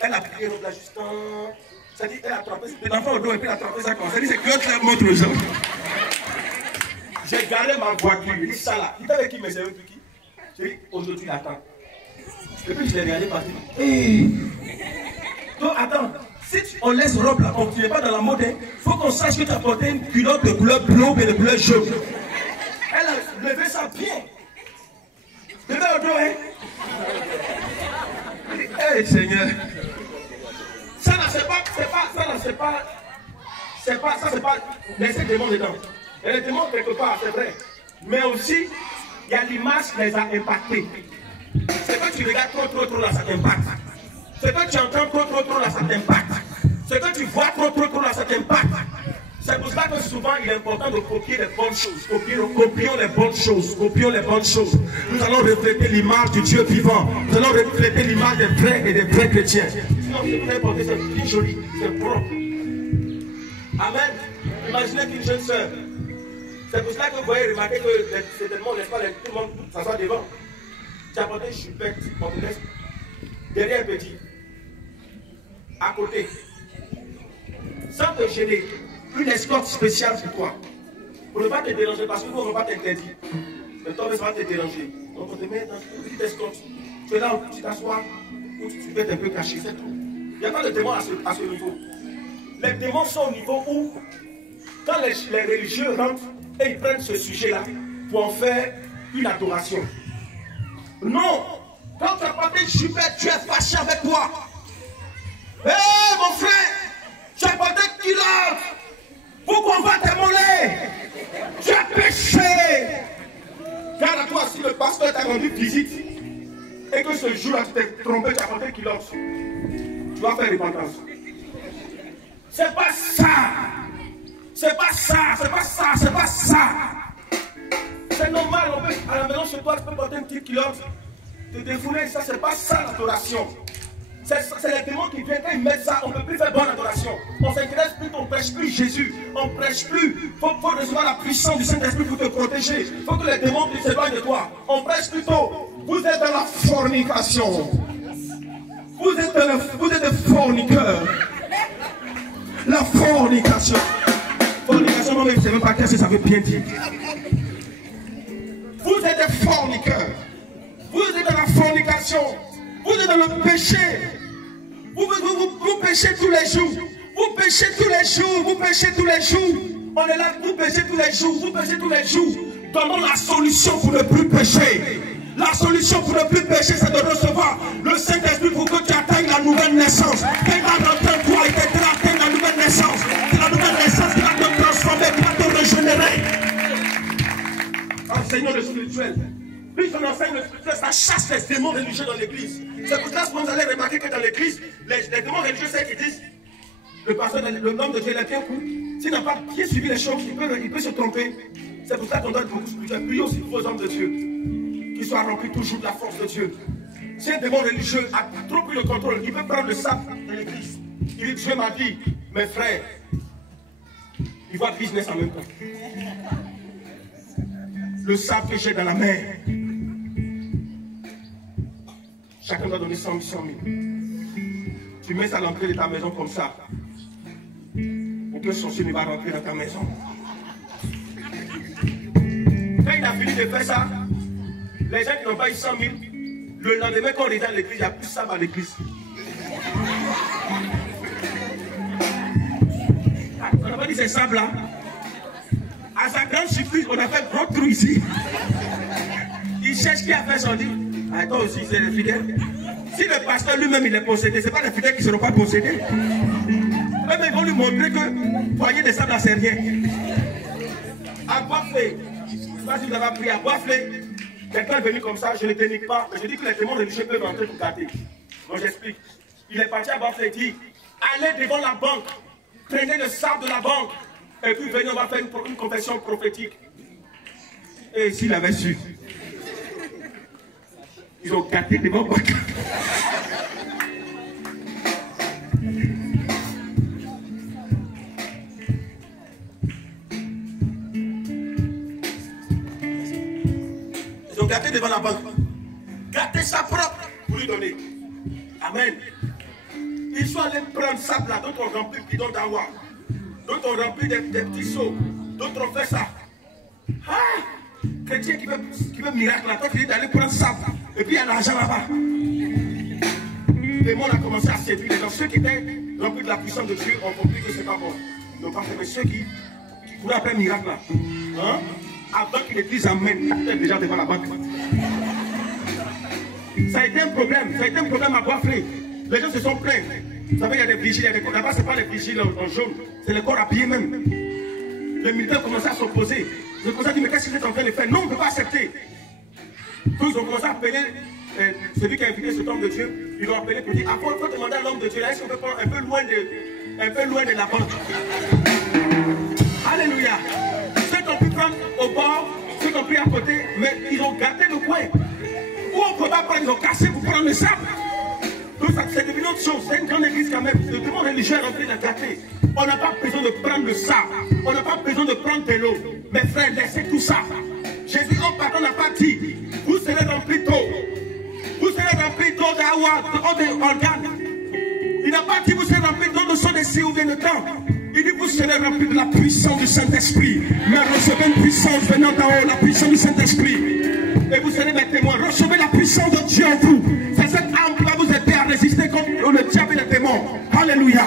Elle a pris une robe là juste en. Ça dit, elle a trempé l'enfant au dos et puis elle a trempé ça comme ça. Ça dit, c'est que l'autre montre aux gens. J'ai garé ma voiture. Il dit ça là. Il savait qui me servait pour qui? J'ai dit, aujourd'hui, il attend. Et puis je l'ai regardé partir. Donc attends. Si on laisse robe là, on n'est pas dans la mode, il faut qu'on sache que tu as porté une culotte de couleur bleue et de couleur jaune. Elle a levé ça bien. Levé au dos, hein? Hey Seigneur. Ça là, c'est pas, laisser des démons dedans. Il y a des démons quelque part, c'est vrai. Mais aussi, il y a l'image qui les a impactés. C'est que tu regardes trop là, ça t'impacte. Ce que tu entends trop là, ça t'impacte. Ce que tu vois trop là, ça t'impacte. C'est pour ça que souvent il est important de copier les bonnes choses. Copions les bonnes choses. Copions les bonnes choses. Nous allons refléter l'image du Dieu vivant. Nous allons refléter l'image des vrais et des vrais chrétiens. Sinon, si vous avez porté, c'est plus joli, c'est propre. Amen. Imaginez qu'une jeune soeur. C'est pour cela que vous voyez remarquer que certainement, n'est-ce pas, tout le monde s'assoit devant. Tu as porté une chupette, derrière petit, à côté, sans te gêner, une escorte spéciale pour toi, pour ne pas te déranger, parce que nous on ne va pas t'interdire, mais toi ça va te déranger. Donc on te met dans une petite escorte, tu es là où tu t'assois, où tu peux être un peu caché, c'est tout. Il n'y a pas de démons à ce niveau. Les démons sont au niveau où, quand les religieux rentrent et ils prennent ce sujet-là pour en faire une adoration. Non! Quand tu as porté une chupette, tu es fâché avec toi. Hé mon frère, tu as porté une culotte. Pourquoi on va t'émoler? Tu as péché. Garde à toi si le pasteur t'a rendu visite et que ce jour-là tu t'es trompé, tu as porté une culotte. Tu vas faire repentance. C'est pas ça. C'est pas ça. C'est pas ça. C'est pas ça. C'est normal, on peut, à la maison chez toi, tu peux porter une petite culotte. Te défouler, ça c'est pas ça l'adoration. C'est les démons qui viennent, quand ils mettent ça, on ne peut plus faire bonne adoration. On s'intéresse plus, on ne prêche plus Jésus, on ne prêche plus. Il faut recevoir la puissance du Saint-Esprit pour te protéger. Il faut que les démons s'éloignent de toi. On prêche plutôt, vous êtes dans la fornication. Vous êtes des forniqueurs. La fornication. Fornication, non mais je ne sais même pas qu'est-ce que ça veut bien dire. Vous êtes des forniqueurs. Vous êtes dans la fornication. Vous êtes dans le péché. Vous péchez tous les jours. Vous péchez tous les jours. Vous péchez tous les jours. On est là, vous péchez tous les jours. Vous péchez tous les jours. Donnons la solution pour ne plus pécher. La solution pour ne plus pécher, c'est de recevoir le Saint-Esprit pour que tu atteignes la nouvelle naissance. Qu'il va rentrer en toi et que tu atteignes la nouvelle naissance. C'est la nouvelle naissance qui va te transformer, qui va te régénérer. Enseignons le spirituel. Plus on enseigne le spirituel, ça chasse les démons religieux dans l'église. C'est pour ça que vous allez remarquer que dans l'église, les démons religieux, c'est qu'ils disent le pasteur, le nom de Dieu, il a bien couru. S'il n'a pas bien suivi les choses, il peut se tromper. C'est pour ça qu'on doit être beaucoup spirituel. Priez aussi pour vos hommes de Dieu, qu'ils soient remplis toujours de la force de Dieu. Si un démon religieux a trop pris le contrôle, il peut prendre le sable de l'église. Il dit, Dieu m'a dit, mes frères, il voit le business en même temps. Le sable que j'ai dans la main, chacun doit donner 100 000. Tu mets ça à l'entrée de ta maison comme ça. Aucun sorcier ne va rentrer dans ta maison. Quand il a fini de faire ça, les gens qui n'ont pas eu 100 000, le lendemain, quand on est dans l'église, il n'y a plus de sable à l'église. On n'a pas dit c'est sable là. À sa grande surprise, on a fait un gros trou ici. Il cherche qui a fait son dit. Ah, toi aussi, c'est les fidèles. Si le pasteur lui-même il est possédé, ce n'est pas les fidèles qui ne seront pas possédés. Eux, ils vont lui montrer que voyez des sables là, c'est rien. À Boiflé, je ne sais pas si vous avez appris à Boiflé, quelqu'un est venu comme ça, je ne dénigre pas, mais je dis que les témoins religieux peuvent rentrer pour gâter. Donc j'explique. Il est parti à Boiflé et dit allez devant la banque, prenez le sable de la banque, et puis venez, on va faire une confession prophétique. Et s'il avait su, ils ont gâté devant la banque. Ils ont gâté devant la banque. Gâté sa propre pour lui donner. Amen. Ils sont allés prendre ça là, d'autres ont rempli le bidon d'awa. D'autres ont rempli des petits seaux. D'autres ont fait ça. Ah! Chrétien qui veut miracle là, toi tu dis d'aller prendre ça. Et puis il y a l'argent là-bas. Le monde a commencé à séduire les gens. Ceux qui étaient remplis de la puissance de Dieu ont compris que c'est pas bon. Ils n'ont pas fait. Mais ceux qui couraient après miracle là, hein? Avant que l'église amène, peut-être déjà devant la banque. Ça a été un problème. Ça a été un problème à Boiflé. Les gens se sont plaints. Vous savez, il y a des vigiles, il y a des corps. Là-bas, ce n'est pas les vigiles en jaune, c'est les corps habillés même. Les militaires ont commencé à s'opposer. Ils ont commencé à dire, mais qu'est-ce que vous êtes en train de faire? Non, on ne peut pas accepter. Donc, ils ont commencé à appeler celui qui a invité cet homme de Dieu. Ils l'ont appelé pour dire, ah, il faut demander à l'homme de Dieu, est-ce qu'on peut prendre un peu loin de la banque? Alléluia. Ceux qui ont pu prendre au bord, ceux qui ont pris à côté, mais ils ont gâté le coin. Ou on ne peut pas prendre, ils ont cassé pour prendre le sable. Donc c'est devenu autre chose, c'est une grande église quand même. Le monde religieux est rentré dans la gâter. On n'a pas besoin de prendre le sable. On n'a pas besoin de prendre de l'eau. Mes frères, laissez tout ça. Jésus, oh pardon, n'a pas dit, vous serez remplis d'eau. Vous serez remplis d'eau d'awa, d'organes. Il n'a pas dit, vous serez remplis d'eau de son dessus ou bien de temps. Il dit, vous serez remplis de la puissance du Saint-Esprit. Mais recevez une puissance venant d'en haut, la puissance du Saint-Esprit. Et vous serez mes témoins. Recevez la puissance de Dieu en vous. C'est cette âme qui va vous aider à résister contre le diable et les démons. Alléluia.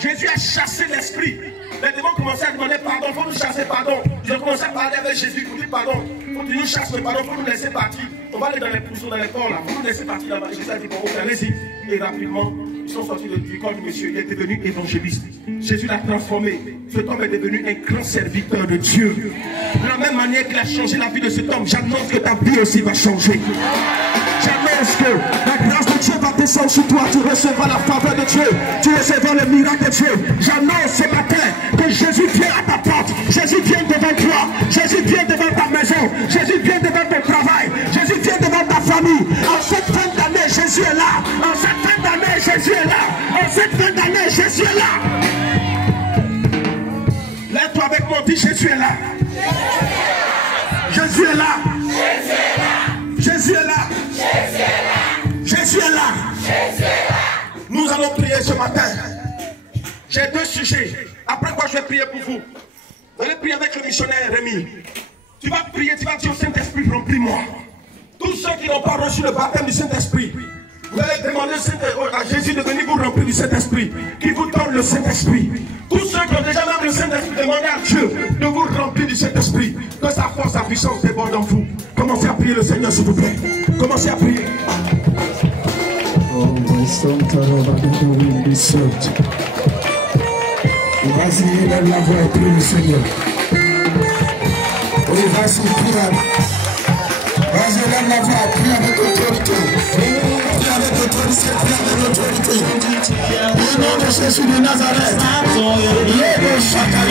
Jésus a chassé l'esprit. Les démons commençaient à demander pardon. Il faut nous chasser, pardon. Ils ont commencé à parler avec Jésus pour dire pardon. Il faut que nous chassions, pardon. Il faut nous laisser partir. On va aller dans les poussons, dans les corps là. Il faut nous laisser partir là-bas. Jésus a dit bon, allez-y. Et rapidement, ils sont sortis du corps du monsieur. Il est devenu évangéliste. Jésus l'a transformé. Cet homme est devenu un grand serviteur de Dieu. De la même manière qu'il a changé la vie de cet homme, j'annonce que ta vie aussi va changer. J'annonce que la grâce de Dieu va descendre sur toi. Tu recevras la faveur de Dieu. Tu recevras le miracle de Dieu. J'annonce ce matin que Jésus vient à ta porte. Jésus vient devant toi. Jésus vient devant ta maison. Jésus vient devant ton travail. Jésus vient devant ta famille. En cette fin d'année, Jésus est là. En cette fin d'année, Jésus est là. En cette fin d'année, Jésus est là. Lève-toi avec moi, dis Jésus est là. Jésus est là. Jésus est là. Jésus est là. Nous allons prier ce matin. J'ai deux sujets. Après quoi je vais prier pour vous. Vous allez prier avec le missionnaire Rémi. Tu vas prier, tu vas dire au Saint-Esprit, remplis-moi. Tous ceux qui n'ont pas reçu le baptême du Saint-Esprit, vous allez demander à Jésus de venir vous remplir du Saint-Esprit, qui vous donne le Saint-Esprit. Tous ceux qui ont déjà même le Saint-Esprit, demandez à Dieu de vous remplir du Saint-Esprit, que sa force, sa puissance déborde en vous. Commencez à prier le Seigneur, s'il vous plaît. Commencez à prier. Vas-y, lève la voix et prie le Seigneur. Oui, vas-y, prie. Vas-y, lève la voix, prie avec autorité. Prie avec autorité, prie avec autorité. Au nom de Jésus de Nazareth. Lève chacun.